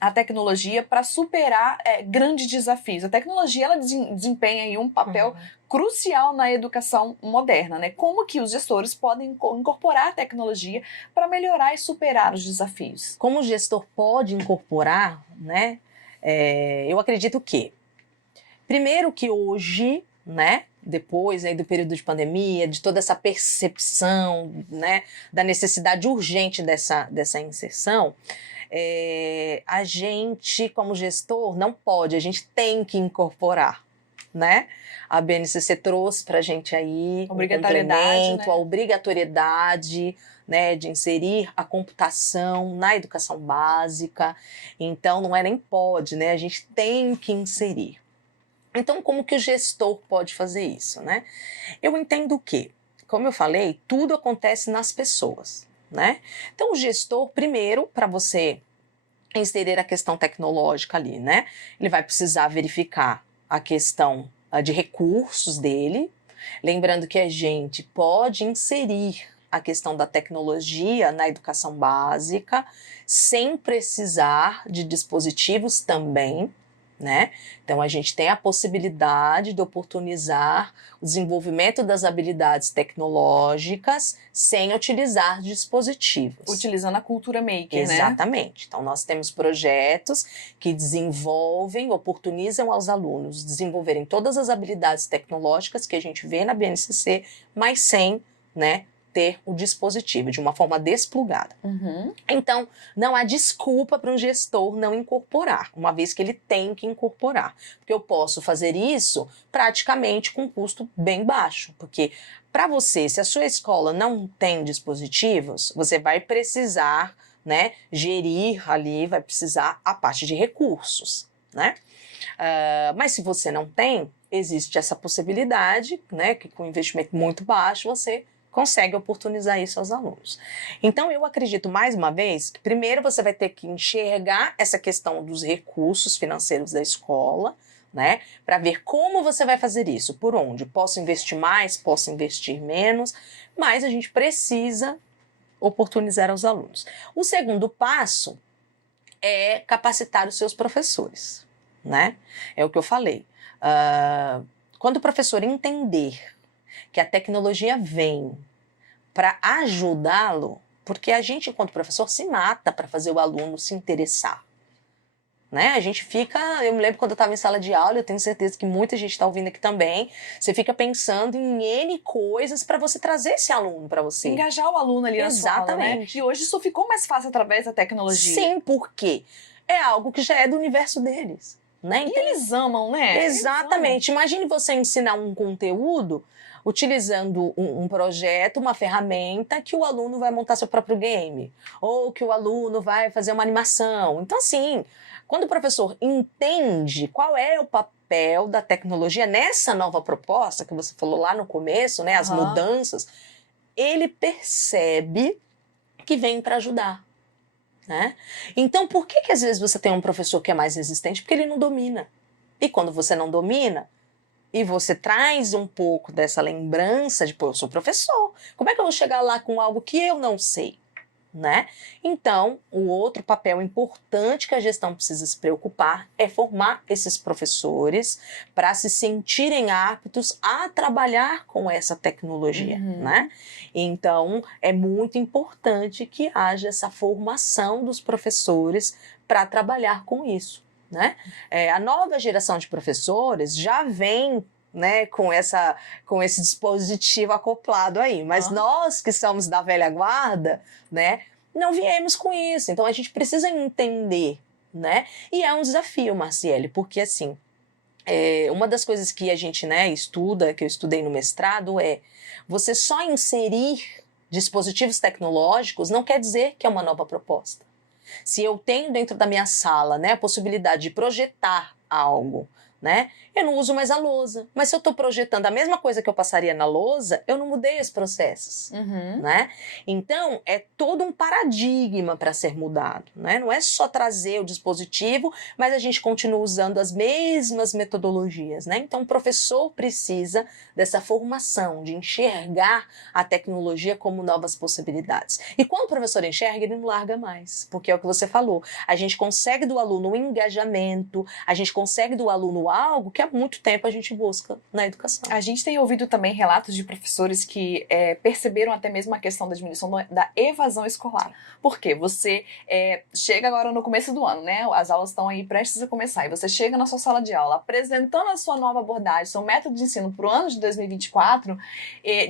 a tecnologia para superar grandes desafios? A tecnologia ela desempenha aí um papel crucial na educação moderna, né? Como que os gestores podem incorporar a tecnologia para melhorar e superar os desafios? Como o gestor pode incorporar, né? Eu acredito que, primeiro que hoje, né, depois aí do período de pandemia, de toda essa percepção, né, da necessidade urgente dessa inserção, a gente, como gestor, não pode, a gente tem que incorporar, né? A BNCC trouxe para a gente aí um complemento, a obrigatoriedade, né, de inserir a computação na educação básica. Então, não é nem pode, né? A gente tem que inserir. Então, como que o gestor pode fazer isso, né? Eu entendo que, como eu falei, tudo acontece nas pessoas, né? Então, o gestor, primeiro, para você inserir a questão tecnológica ali, né? Ele vai precisar verificar a questão de recursos dele, lembrando que a gente pode inserir a questão da tecnologia na educação básica sem precisar de dispositivos também, né? Então a gente tem a possibilidade de oportunizar o desenvolvimento das habilidades tecnológicas sem utilizar dispositivos. Utilizando a cultura maker, né? Exatamente. Então nós temos projetos que desenvolvem, oportunizam aos alunos desenvolverem todas as habilidades tecnológicas que a gente vê na BNCC, mas sem, né, ter o dispositivo, de uma forma desplugada. Uhum. Então, não há desculpa para um gestor não incorporar, uma vez que ele tem que incorporar. Porque eu posso fazer isso praticamente com um custo bem baixo. Porque para você, se a sua escola não tem dispositivos, você vai precisar, né, gerir ali, vai precisar a parte de recursos, né? Mas se você não tem, existe essa possibilidade, né, que com investimento muito baixo você consegue oportunizar isso aos alunos. Então, eu acredito, mais uma vez, que primeiro você vai ter que enxergar essa questão dos recursos financeiros da escola, né, para ver como você vai fazer isso, por onde. Posso investir mais, posso investir menos, mas a gente precisa oportunizar aos alunos. O segundo passo é capacitar os seus professores, né? É o que eu falei. Quando o professor entender que a tecnologia vem para ajudá-lo, porque a gente, enquanto professor, se mata para fazer o aluno se interessar. Né? A gente fica, eu me lembro quando eu estava em sala de aula, eu tenho certeza que muita gente está ouvindo aqui também, você fica pensando em N coisas para você trazer esse aluno para você. Engajar o aluno ali na sua aula, né? E hoje isso ficou mais fácil através da tecnologia. Sim, porque é algo que já é do universo deles. Né? Então, e eles amam, né? Exatamente. Imagine você ensinar um conteúdo utilizando um projeto, uma ferramenta que o aluno vai montar seu próprio game, ou que o aluno vai fazer uma animação. Então, assim, quando o professor entende qual é o papel da tecnologia nessa nova proposta, que você falou lá no começo, né, as mudanças, ele percebe que vem para ajudar. Né? Então, por que às vezes você tem um professor que é mais resistente? Porque ele não domina. E quando você não domina, e você traz um pouco dessa lembrança de, pô, eu sou professor, como é que eu vou chegar lá com algo que eu não sei? Né? Então, o outro papel importante que a gestão precisa se preocupar é formar esses professores para se sentirem aptos a trabalhar com essa tecnologia, né? Então, é muito importante que haja essa formação dos professores para trabalhar com isso, né? A nova geração de professores já vem, né, com esse dispositivo acoplado aí, mas nós que somos da velha guarda, né, não viemos com isso, então a gente precisa entender, né, e é um desafio, Marciele, porque assim, uma das coisas que a gente, né, estuda, que eu estudei no mestrado, é você só inserir dispositivos tecnológicos não quer dizer que é uma nova proposta. Se eu tenho dentro da minha sala, né, a possibilidade de projetar algo, né, eu não uso mais a lousa. Mas se eu estou projetando a mesma coisa que eu passaria na lousa, eu não mudei os processos. Né? Então, é todo um paradigma para ser mudado. Né? Não é só trazer o dispositivo, mas a gente continua usando as mesmas metodologias. Né? Então, o professor precisa dessa formação, de enxergar a tecnologia como novas possibilidades. E quando o professor enxerga, ele não larga mais. Porque é o que você falou. A gente consegue do aluno um engajamento, a gente consegue do aluno algo que a muito tempo a gente busca na educação. A gente tem ouvido também relatos de professores que perceberam até mesmo a questão da diminuição da evasão escolar. Por quê? Você chega agora no começo do ano, né? As aulas estão aí prestes a começar, e você chega na sua sala de aula apresentando a sua nova abordagem, seu método de ensino para o ano de 2024,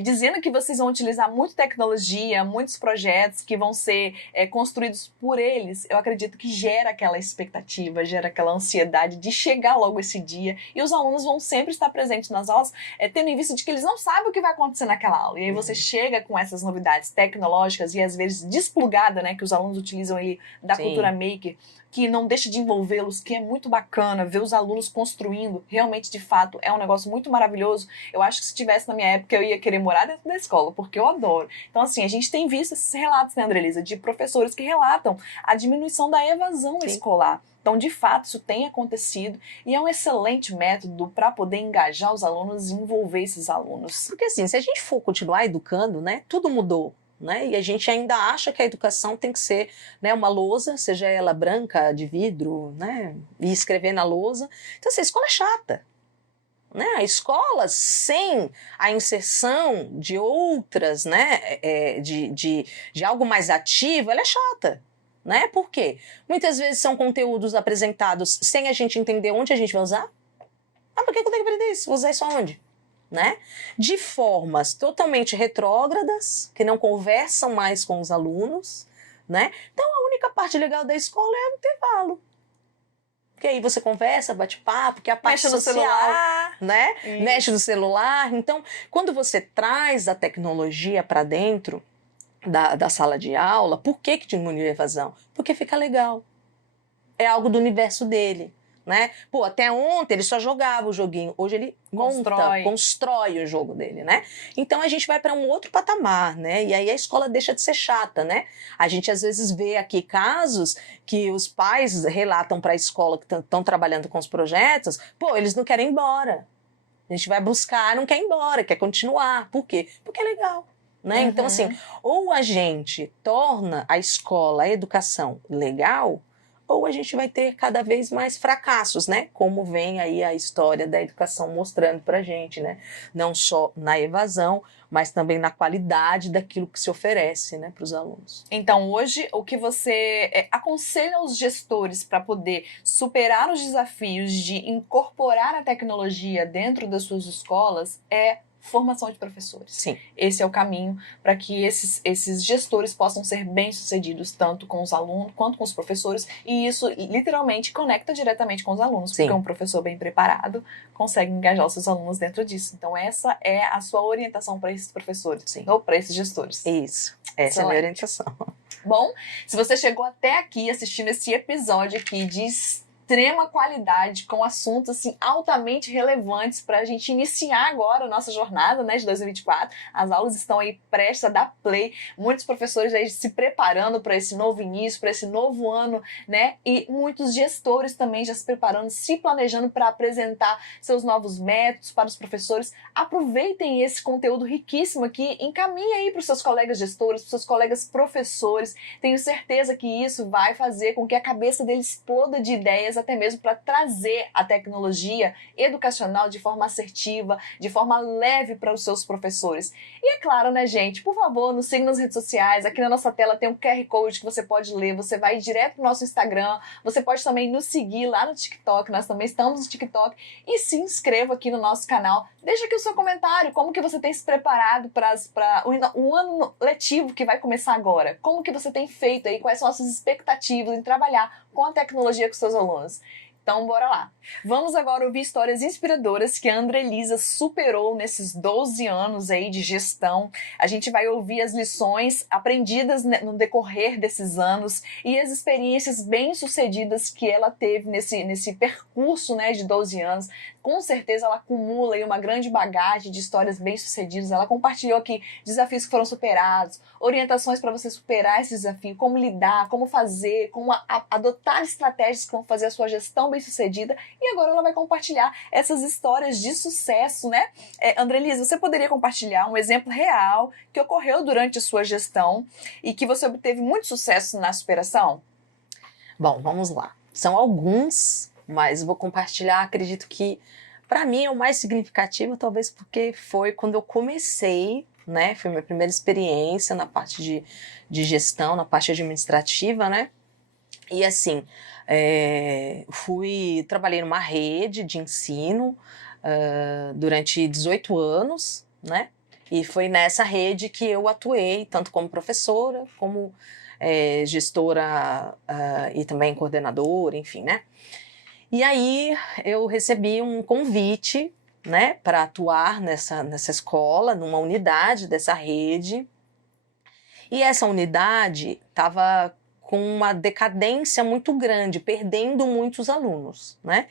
dizendo que vocês vão utilizar muito tecnologia, muitos projetos que vão ser construídos por eles. Eu acredito que gera aquela expectativa, gera aquela ansiedade de chegar logo esse dia, e os alunos vão sempre estar presentes nas aulas, tendo em vista de que eles não sabem o que vai acontecer naquela aula. E aí você chega com essas novidades tecnológicas e às vezes desplugada, né, que os alunos utilizam ali da cultura maker, que não deixa de envolvê-los, que é muito bacana ver os alunos construindo. Realmente, de fato, é um negócio muito maravilhoso. Eu acho que se tivesse na minha época, eu ia querer morar dentro da escola, porque eu adoro. Então, assim, a gente tem visto esses relatos, né, Andrelisa, de professores que relatam a diminuição da evasão escolar. Então, de fato, isso tem acontecido e é um excelente método para poder engajar os alunos e envolver esses alunos. Porque assim, se a gente for continuar educando, né, tudo mudou. Né? E a gente ainda acha que a educação tem que ser, né, uma lousa, seja ela branca, de vidro, né, e escrever na lousa. Então, assim, a escola é chata. Né? A escola, sem a inserção de outras, né, de algo mais ativo, ela é chata. Né? Por quê? Muitas vezes são conteúdos apresentados sem a gente entender onde a gente vai usar. Ah, por que eu tenho que aprender isso? Vou usar isso aonde? Né? De formas totalmente retrógradas, que não conversam mais com os alunos, né? Então a única parte legal da escola é o intervalo. Porque aí você conversa, bate papo, que é a parte mexe social, no celular, né? Mexe no celular. Então, quando você traz a tecnologia para dentro da sala de aula, por que diminui a evasão? Porque fica legal. É algo do universo dele. Né? Pô, até ontem ele só jogava o joguinho, hoje ele constrói o jogo dele, né? Então a gente vai para um outro patamar, né? E aí a escola deixa de ser chata, né? A gente às vezes vê aqui casos que os pais relatam para a escola que estão trabalhando com os projetos, pô, eles não querem ir embora. A gente vai buscar, não quer ir embora, quer continuar. Por quê? Porque é legal. Né? Então, assim, ou a gente torna a escola, a educação legal, ou a gente vai ter cada vez mais fracassos, né? Como vem aí a história da educação mostrando pra gente, né? Não só na evasão, mas também na qualidade daquilo que se oferece, né, para os alunos. Então, hoje, o que você aconselha aos gestores para poder superar os desafios de incorporar a tecnologia dentro das suas escolas é formação de professores. Sim. Esse é o caminho para que esses gestores possam ser bem-sucedidos, tanto com os alunos quanto com os professores, e isso literalmente conecta diretamente com os alunos, Sim. porque um professor bem preparado consegue engajar os seus alunos dentro disso. Então essa é a sua orientação para esses professores, Sim. ou para esses gestores. Isso, essa é a minha orientação. Bom, se você chegou até aqui assistindo esse episódio aqui de extrema qualidade, com assuntos assim, altamente relevantes para a gente iniciar agora a nossa jornada, né, de 2024. As aulas estão aí prestes a dar play, muitos professores aí se preparando para esse novo início, para esse novo ano, né, e muitos gestores também já se preparando, se planejando para apresentar seus novos métodos para os professores. Aproveitem esse conteúdo riquíssimo aqui, encaminhe aí para os seus colegas gestores, para os seus colegas professores. Tenho certeza que isso vai fazer com que a cabeça deles exploda de ideias, até mesmo para trazer a tecnologia educacional de forma assertiva, de forma leve para os seus professores. E é claro, né, gente, por favor, nos siga nas redes sociais. Aqui na nossa tela tem um QR Code que você pode ler, você vai direto no nosso Instagram, você pode também nos seguir lá no TikTok, nós também estamos no TikTok, e se inscreva aqui no nosso canal. Deixa aqui o seu comentário, como que você tem se preparado para o ano letivo que vai começar agora? Como que você tem feito aí? Quais são as suas expectativas em trabalhar com a tecnologia com seus alunos? Então, bora lá. Vamos agora ouvir histórias inspiradoras que a Andrelisa superou nesses 12 anos aí de gestão. A gente vai ouvir as lições aprendidas no decorrer desses anos e as experiências bem-sucedidas que ela teve nesse percurso, né, de 12 anos. Com certeza ela acumula aí uma grande bagagem de histórias bem-sucedidas. Ela compartilhou aqui desafios que foram superados, orientações para você superar esse desafio, como lidar, como fazer, como adotar estratégias que vão fazer a sua gestão bem-sucedida. E agora ela vai compartilhar essas histórias de sucesso, né? Andrelisa, você poderia compartilhar um exemplo real que ocorreu durante a sua gestão e que você obteve muito sucesso na superação? Bom, vamos lá. São alguns, mas vou compartilhar, acredito que Para mim é o mais significativo, talvez porque foi quando eu comecei, né? Foi minha primeira experiência na parte de gestão, na parte administrativa, né? E assim, trabalhei numa rede de ensino durante 18 anos, né? E foi nessa rede que eu atuei, tanto como professora, como gestora e também coordenadora, enfim, né? E aí eu recebi um convite, né, para atuar nessa escola, numa unidade dessa rede. E essa unidade estava com uma decadência muito grande, perdendo muitos alunos, né?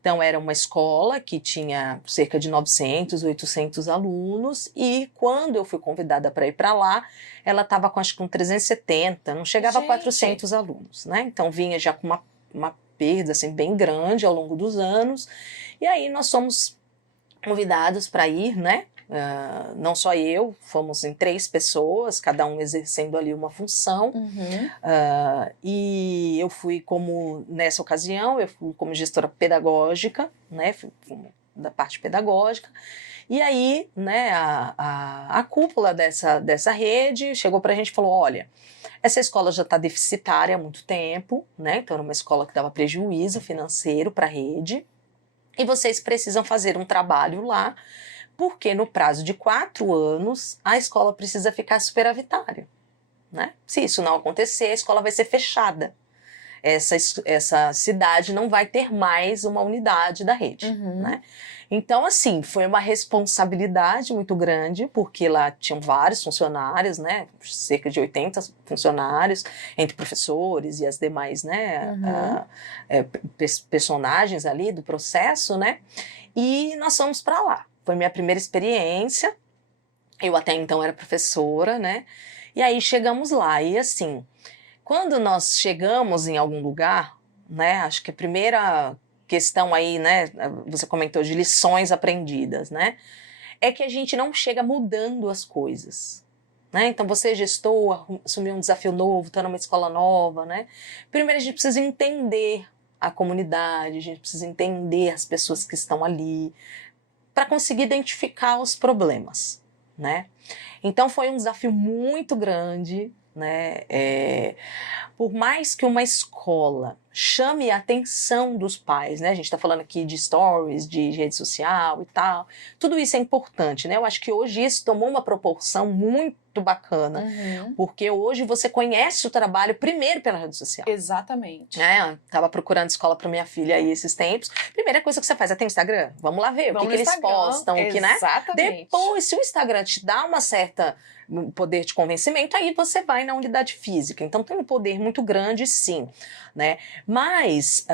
Então, era uma escola que tinha cerca de 900, 800 alunos, e quando eu fui convidada para ir para lá, ela estava com, acho que com 370, não chegava a 400 alunos, né? Então, vinha já com uma perda assim, bem grande ao longo dos anos, e aí nós somos convidados para ir, né? Não só eu, fomos em 3 pessoas, cada um exercendo ali uma função. E eu fui nessa ocasião, eu fui como gestora pedagógica, né, da parte pedagógica. E aí, né, a cúpula dessa rede chegou pra gente e falou, olha, essa escola já está deficitária há muito tempo, né, então era uma escola que dava prejuízo financeiro para a rede, e vocês precisam fazer um trabalho lá, porque no prazo de 4 anos a escola precisa ficar superavitária, né? Se isso não acontecer, a escola vai ser fechada. Essa cidade não vai ter mais uma unidade da rede, né? Então, assim, foi uma responsabilidade muito grande, porque lá tinham vários funcionários, né? Cerca de 80 funcionários, entre professores e as demais, né? Personagens ali do processo, né? E nós fomos para lá. Foi minha primeira experiência. Eu até então era professora, né? E aí chegamos lá. E assim, quando nós chegamos em algum lugar, né? Acho que a primeira questão aí, né? Você comentou de lições aprendidas, né? É que a gente não chega mudando as coisas, né? Então você gestor, assumiu um desafio novo, está numa escola nova, né? Primeiro a gente precisa entender a comunidade, a gente precisa entender as pessoas que estão ali, para conseguir identificar os problemas, né? Então foi um desafio muito grande, né? Por mais que uma escola chame a atenção dos pais, né? A gente está falando aqui de stories, de rede social e tal, tudo isso é importante, né? Eu acho que hoje isso tomou uma proporção muito bacana, porque hoje você conhece o trabalho primeiro pela rede social. Exatamente. Tava procurando escola para minha filha aí esses tempos. Primeira coisa que você faz, tem Instagram? Vamos lá ver o que eles postam, que, né? Depois, se o Instagram te dá uma certa poder de convencimento, aí você vai na unidade física. Então tem um poder muito grande, sim, né? Mas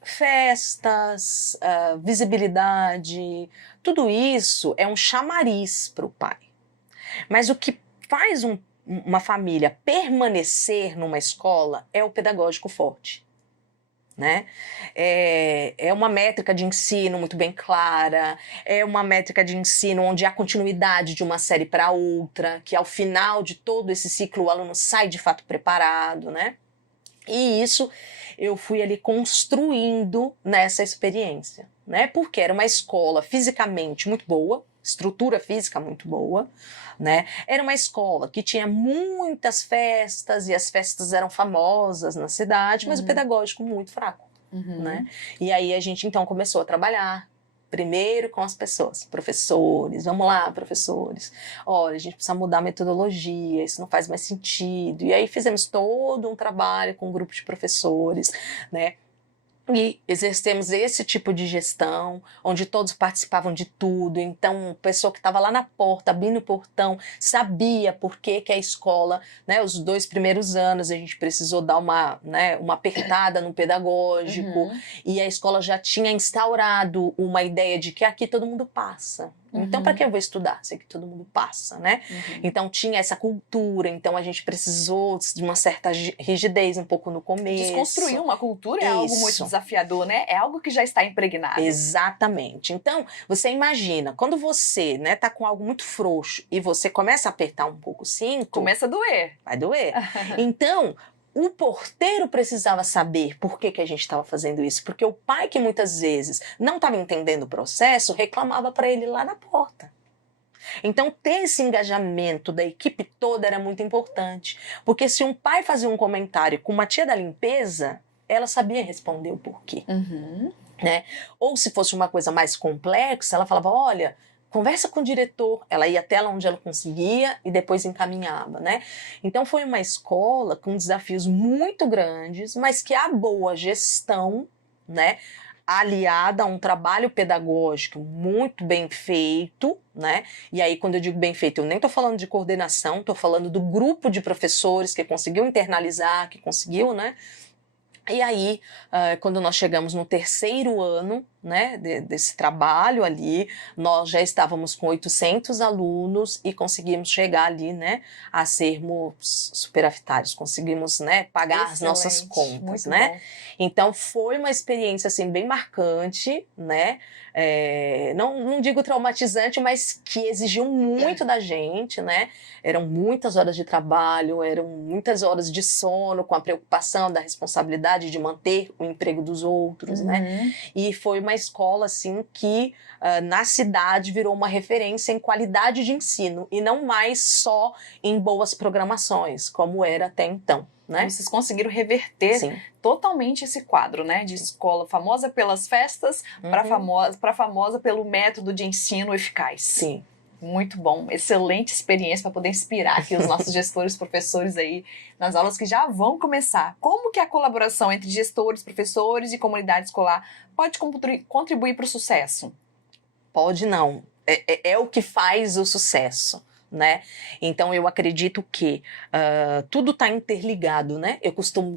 festas, visibilidade, tudo isso é um chamariz para o pai. Mas o que faz uma família permanecer numa escola é o pedagógico forte, né? É uma métrica de ensino muito bem clara, é uma métrica de ensino onde há continuidade de uma série para outra, que ao final de todo esse ciclo o aluno sai de fato preparado, né? E isso eu fui ali construindo nessa experiência, né? Porque era uma escola fisicamente muito boa, estrutura física muito boa, né? Era uma escola que tinha muitas festas e as festas eram famosas na cidade, mas o pedagógico muito fraco, né? E aí a gente então começou a trabalhar primeiro com as pessoas, professores, vamos lá, professores, olha, a gente precisa mudar a metodologia, isso não faz mais sentido. E aí fizemos todo um trabalho com um grupo de professores, né? E exercemos esse tipo de gestão, onde todos participavam de tudo. Então, a pessoa que estava lá na porta, abrindo o portão, sabia por que a escola, né, os 2 primeiros anos, a gente precisou dar uma apertada no pedagógico, e a escola já tinha instaurado uma ideia de que aqui todo mundo passa. Então, para que eu vou estudar se aqui todo mundo passa, né? Então, tinha essa cultura. Então, a gente precisou de uma certa rigidez um pouco no começo. Desconstruir uma cultura é algo muito desafiador, né? É algo que já está impregnado. Exatamente. Então, você imagina, quando você, né, tá com algo muito frouxo e você começa a apertar um pouco o cinto... Começa a doer. Vai doer. Então, o porteiro precisava saber por que a gente estava fazendo isso, porque o pai, que muitas vezes não estava entendendo o processo, reclamava para ele lá na porta. Então, ter esse engajamento da equipe toda era muito importante, porque se um pai fazia um comentário com uma tia da limpeza, ela sabia responder o porquê. Né? Ou se fosse uma coisa mais complexa, ela falava, olha, conversa com o diretor. Ela ia até lá onde ela conseguia e depois encaminhava, né? Então foi uma escola com desafios muito grandes, mas que a boa gestão, né, aliada a um trabalho pedagógico muito bem feito, né? E aí, quando eu digo bem feito, eu nem estou falando de coordenação, estou falando do grupo de professores que conseguiu internalizar, que conseguiu, né? E aí, quando nós chegamos no 3º ano, né, desse trabalho ali, nós já estávamos com 800 alunos e conseguimos chegar ali, né, a sermos superavitários, conseguimos, né, pagar as nossas contas, né? Bom. Então foi uma experiência assim bem marcante, né? Não digo traumatizante, mas que exigiu muito da gente, né? Eram muitas horas de trabalho, eram muitas horas de sono, com a preocupação da responsabilidade de manter o emprego dos outros, né? E foi uma escola assim que na cidade virou uma referência em qualidade de ensino e não mais só em boas programações, como era até então. Né? Vocês conseguiram reverter Sim. totalmente esse quadro, né? De escola famosa pelas festas para famosa pelo método de ensino eficaz. Sim. Muito bom, excelente experiência para poder inspirar aqui os nossos gestores, professores aí nas aulas que já vão começar. Como que a colaboração entre gestores, professores e comunidade escolar pode contribuir para o sucesso? Pode não, é o que faz o sucesso. Né? Então eu acredito que tudo está interligado, né? Eu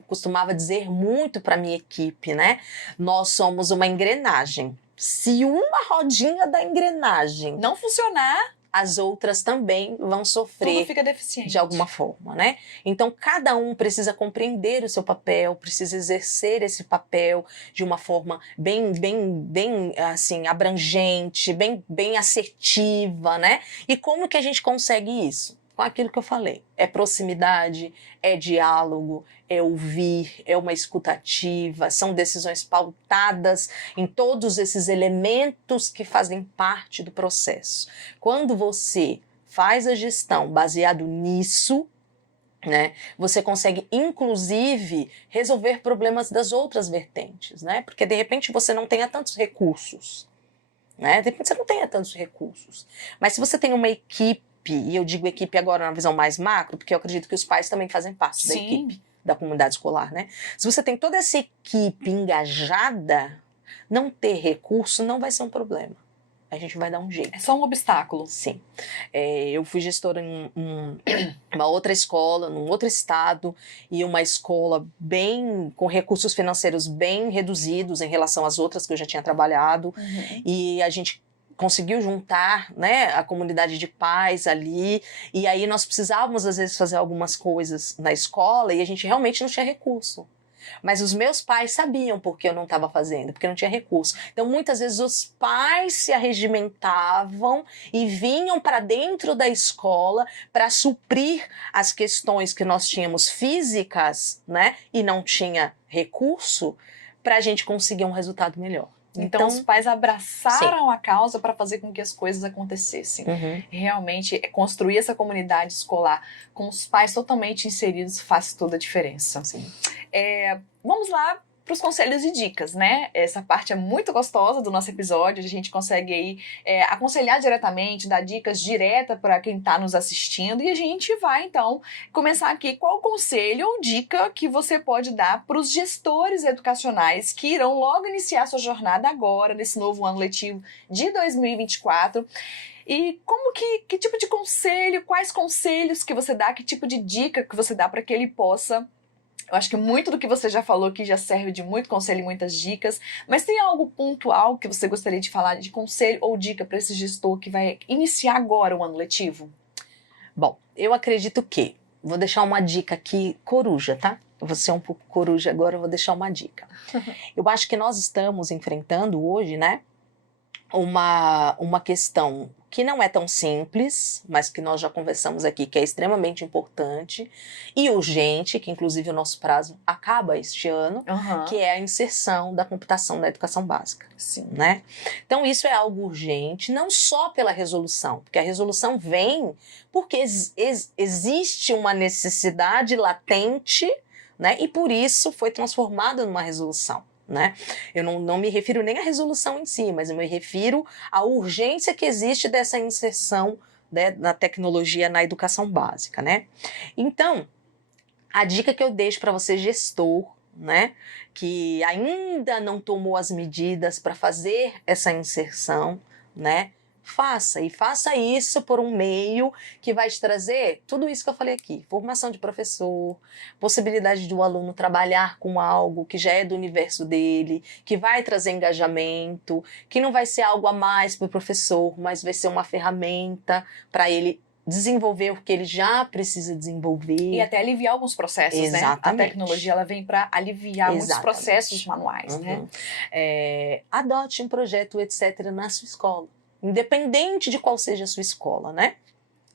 costumava dizer muito para minha equipe, né? Nós somos uma engrenagem. Se uma rodinha da engrenagem não funcionar, as outras também vão sofrer. Tudo fica deficiente. De alguma forma, né? Então, cada um precisa compreender o seu papel, precisa exercer esse papel de uma forma bem assim, abrangente, bem assertiva, né? E como que a gente consegue isso? Com aquilo que eu falei. É proximidade, é diálogo, é ouvir, é uma escutativa, são decisões pautadas em todos esses elementos que fazem parte do processo. Quando você faz a gestão baseado nisso, né, você consegue, inclusive, resolver problemas das outras vertentes, né? Porque, de repente, você não tenha tantos recursos, né? De repente, você não tenha tantos recursos. Mas se você tem uma equipe, e eu digo equipe agora na visão mais macro, porque eu acredito que os pais também fazem parte da equipe, da comunidade escolar, né? Se você tem toda essa equipe engajada, não ter recurso não vai ser um problema. A gente vai dar um jeito. É só um obstáculo. Sim. Eu fui gestora em uma outra escola, num outro estado, e uma escola com recursos financeiros bem reduzidos em relação às outras que eu já tinha trabalhado. E a gente conseguiu juntar, né, a comunidade de pais ali, e aí nós precisávamos às vezes fazer algumas coisas na escola e a gente realmente não tinha recurso. Mas os meus pais sabiam por que eu não estava fazendo, porque não tinha recurso. Então, muitas vezes, os pais se arregimentavam e vinham para dentro da escola para suprir as questões que nós tínhamos físicas, né? E não tinha recurso para a gente conseguir um resultado melhor. Então, os pais abraçaram a causa para fazer com que as coisas acontecessem. Realmente, construir essa comunidade escolar com os pais totalmente inseridos faz toda a diferença. Vamos lá para os conselhos e dicas, né? Essa parte é muito gostosa do nosso episódio, a gente consegue aí aconselhar diretamente, dar dicas diretas para quem está nos assistindo, e a gente vai então começar aqui. Qual conselho ou dica que você pode dar para os gestores educacionais que irão logo iniciar sua jornada agora, nesse novo ano letivo de 2024? E como que tipo de conselho, quais conselhos que você dá, que tipo de dica que você dá para que ele possa... Eu acho que muito do que você já falou aqui já serve de muito conselho e muitas dicas, mas tem algo pontual que você gostaria de falar de conselho ou dica para esse gestor que vai iniciar agora o ano letivo? Bom, eu acredito que, vou deixar uma dica aqui coruja, tá? Eu vou ser um pouco coruja agora, eu vou deixar uma dica. Eu acho que nós estamos enfrentando hoje, né, uma questão que não é tão simples, mas que nós já conversamos aqui, que é extremamente importante e urgente, que inclusive o nosso prazo acaba este ano, que é a inserção da computação na educação básica. Sim. Né? Então isso é algo urgente, não só pela resolução, porque a resolução vem porque existe uma necessidade latente, né? E por isso foi transformada numa resolução. Né? Eu não me refiro nem à resolução em si, mas eu me refiro à urgência que existe dessa inserção, né, na tecnologia na educação básica. Né? Então, a dica que eu deixo para você, gestor, né, que ainda não tomou as medidas para fazer essa inserção, né, faça isso por um meio que vai te trazer tudo isso que eu falei aqui: formação de professor, possibilidade de o aluno trabalhar com algo que já é do universo dele, que vai trazer engajamento, que não vai ser algo a mais para o professor, mas vai ser uma ferramenta para ele desenvolver o que ele já precisa desenvolver. E até aliviar alguns processos, Exatamente. Né? A tecnologia ela vem para aliviar Exatamente. muitos processos manuais, né? Adote um projeto, etc., na sua escola. Independente de qual seja a sua escola, né?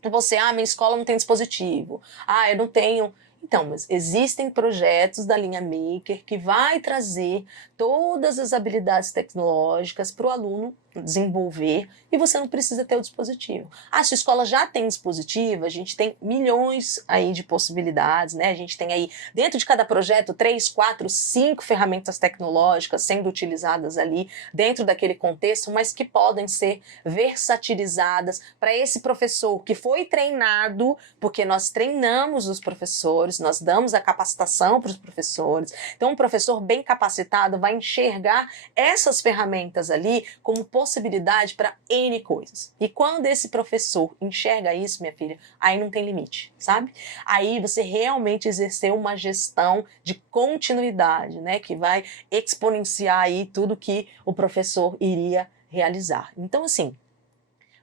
Você, minha escola não tem dispositivo. Eu não tenho... Então, mas existem projetos da linha Maker que vai trazer todas as habilidades tecnológicas para o aluno desenvolver e você não precisa ter o dispositivo. Se a escola já tem dispositivo, a gente tem milhões aí de possibilidades, né? A gente tem aí, dentro de cada projeto, 3, 4, 5 ferramentas tecnológicas sendo utilizadas ali dentro daquele contexto, mas que podem ser versatilizadas para esse professor que foi treinado, porque nós treinamos os professores, nós damos a capacitação para os professores. Então, um professor bem capacitado vai enxergar essas ferramentas ali como possibilidade para N coisas. E quando esse professor enxerga isso, minha filha, aí não tem limite, sabe? Aí você realmente exerceu uma gestão de continuidade, né? Que vai exponenciar aí tudo que o professor iria realizar. Então, assim,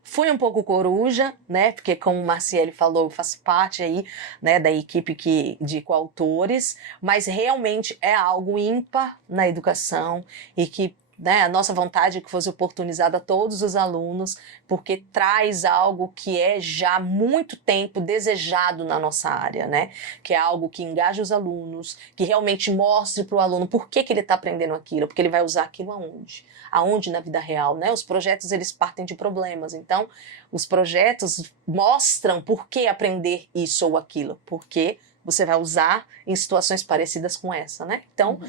fui um pouco coruja, né? Porque, como o Marciele falou, eu faço parte aí, né, da equipe de coautores, mas realmente é algo ímpar na educação e que, né, a nossa vontade é que fosse oportunizada a todos os alunos, porque traz algo que é já há muito tempo desejado na nossa área, né? Que é algo que engaje os alunos, que realmente mostre para o aluno por que ele está aprendendo aquilo, porque ele vai usar aquilo aonde? Aonde na vida real, né? Os projetos, eles partem de problemas, então os projetos mostram por que aprender isso ou aquilo, porque você vai usar em situações parecidas com essa, né? Então,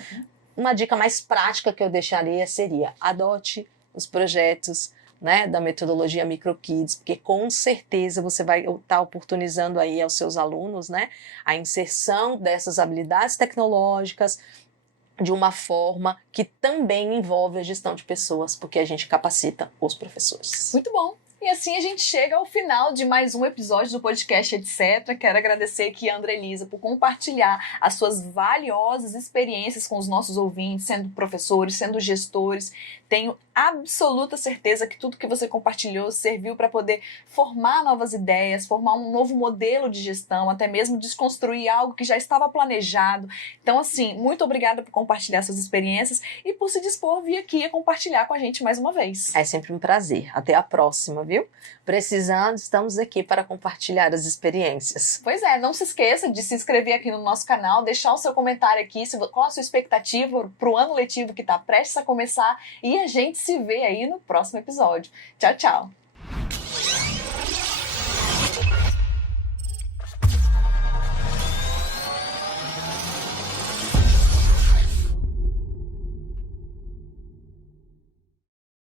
uma dica mais prática que eu deixaria seria: adote os projetos, né, da metodologia MicroKids, porque com certeza você vai estar oportunizando aí aos seus alunos, né, a inserção dessas habilidades tecnológicas de uma forma que também envolve a gestão de pessoas, porque a gente capacita os professores. Muito bom! E assim a gente chega ao final de mais um episódio do podcast, etc. Quero agradecer aqui a Andra Elisa por compartilhar as suas valiosas experiências com os nossos ouvintes, sendo professores, sendo gestores. Tenho absoluta certeza que tudo que você compartilhou serviu para poder formar novas ideias, formar um novo modelo de gestão, até mesmo desconstruir algo que já estava planejado. Então, assim, muito obrigada por compartilhar suas experiências e por se dispor a vir aqui a compartilhar com a gente mais uma vez. É sempre um prazer. Até a próxima, viu? Precisando, estamos aqui para compartilhar as experiências. Pois é, não se esqueça de se inscrever aqui no nosso canal, deixar o seu comentário aqui, qual a sua expectativa para o ano letivo que está prestes a começar, e a gente se vê aí no próximo episódio. Tchau, tchau!